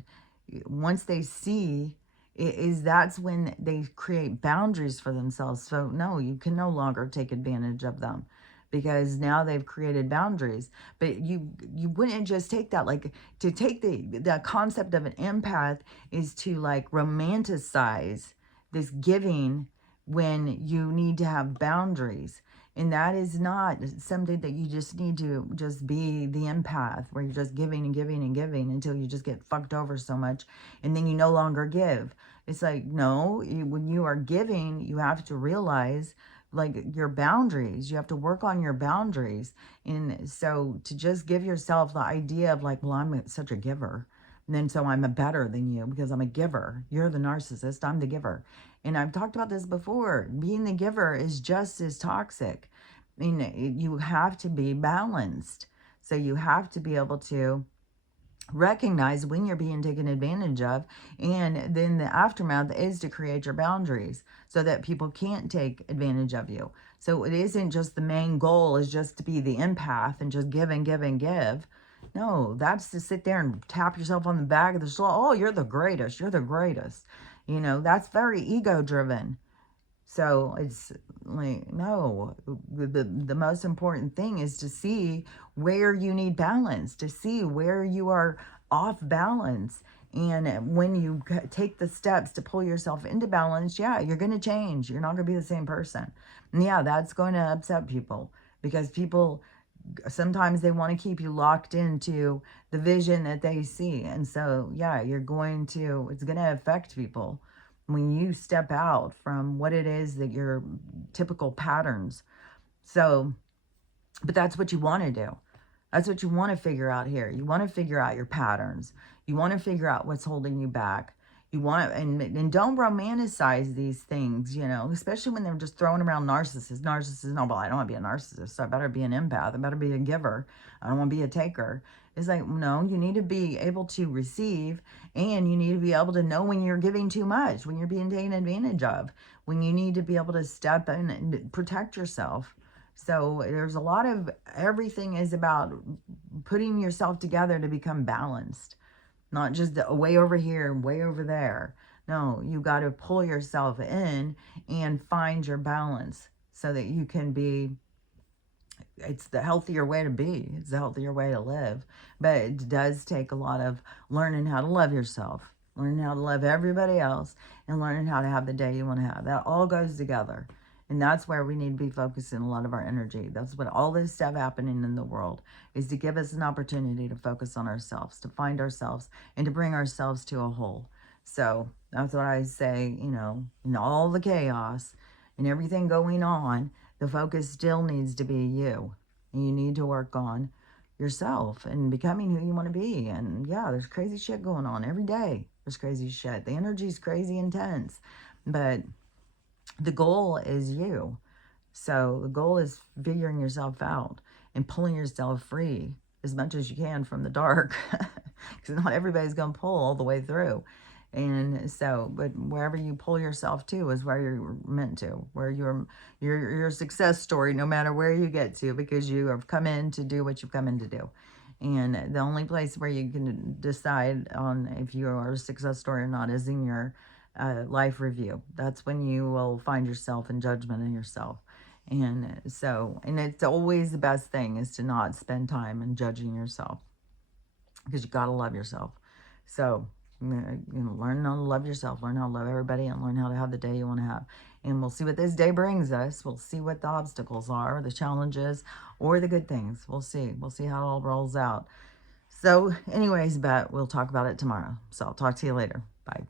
once they see, that's when they create boundaries for themselves. So no, you can no longer take advantage of them, because now they've created boundaries. But you wouldn't just take that, like, to take the concept of an empath is to, like, romanticize this giving when you need to have boundaries. And that is not something that you just need to just be the empath, where you're just giving and giving and giving until you just get fucked over so much and then you no longer give. It's like, no, when you are giving, you have to realize, like, your boundaries. You have to work on your boundaries. And so to just give yourself the idea of, like, well, I'm such a giver, and then so I'm better than you because I'm a giver. You're the narcissist, I'm the giver. And I've talked about this before. Being the giver is just as toxic. I mean, you have to be balanced. So you have to be able to recognize when you're being taken advantage of. And then the aftermath is to create your boundaries so that people can't take advantage of you. So it isn't just the main goal is just to be the empath and just give and give and give. No, that's to sit there and tap yourself on the back of the shoulder. Oh, you're the greatest. You're the greatest. You know, that's very ego driven. So it's like, no, the most important thing is to see where you need balance, to see where you are off balance. And when you take the steps to pull yourself into balance, yeah, you're going to change. You're not going to be the same person. And yeah, that's going to upset people, because people, sometimes they want to keep you locked into the vision that they see. And so, yeah, it's going to affect people when you step out from what it is that your typical patterns. So But that's what you want to do. That's what you want to figure out here. You want to figure out your patterns. You want to figure out what's holding you back. You want to, and don't romanticize these things, you know, especially when they're just throwing around narcissists. Narcissists, no, well, I don't want to be a narcissist. I better be an empath. I better be a giver. I don't want to be a taker. It's like, no, you need to be able to receive, and you need to be able to know when you're giving too much, when you're being taken advantage of, when you need to be able to step in and protect yourself. So there's a lot of, everything is about putting yourself together to become balanced, not just the way over here and way over there. No, you got to pull yourself in and find your balance so that you can be, it's the healthier way to be. It's the healthier way to live. But it does take a lot of learning how to love yourself, learning how to love everybody else, and learning how to have the day you want to have. That all goes together. And that's where we need to be focusing a lot of our energy. That's what all this stuff happening in the world is, to give us an opportunity to focus on ourselves, to find ourselves, and to bring ourselves to a whole. So that's what I say, you know, in all the chaos and everything going on, the focus still needs to be you. And you need to work on yourself and becoming who you want to be. And yeah, there's crazy shit going on every day. There's crazy shit. The energy's crazy intense. But the goal is you. So the goal is figuring yourself out and pulling yourself free as much as you can from the dark, because not everybody's going to pull all the way through. And so, but wherever you pull yourself to is where you're meant to, where your success story, no matter where you get to, because you have come in to do what you've come in to do. And the only place where you can decide on if you are a success story or not is in your life review. That's when you will find yourself in judgment in yourself. And so, and it's always the best thing is to not spend time in judging yourself, because you got to love yourself. So, you know, learn how to love yourself, learn how to love everybody, and learn how to have the day you want to have. And we'll see what this day brings us. We'll see what the obstacles are, the challenges, or the good things. We'll see. We'll see how it all rolls out. So anyways, but we'll talk about it tomorrow. So I'll talk to you later. Bye.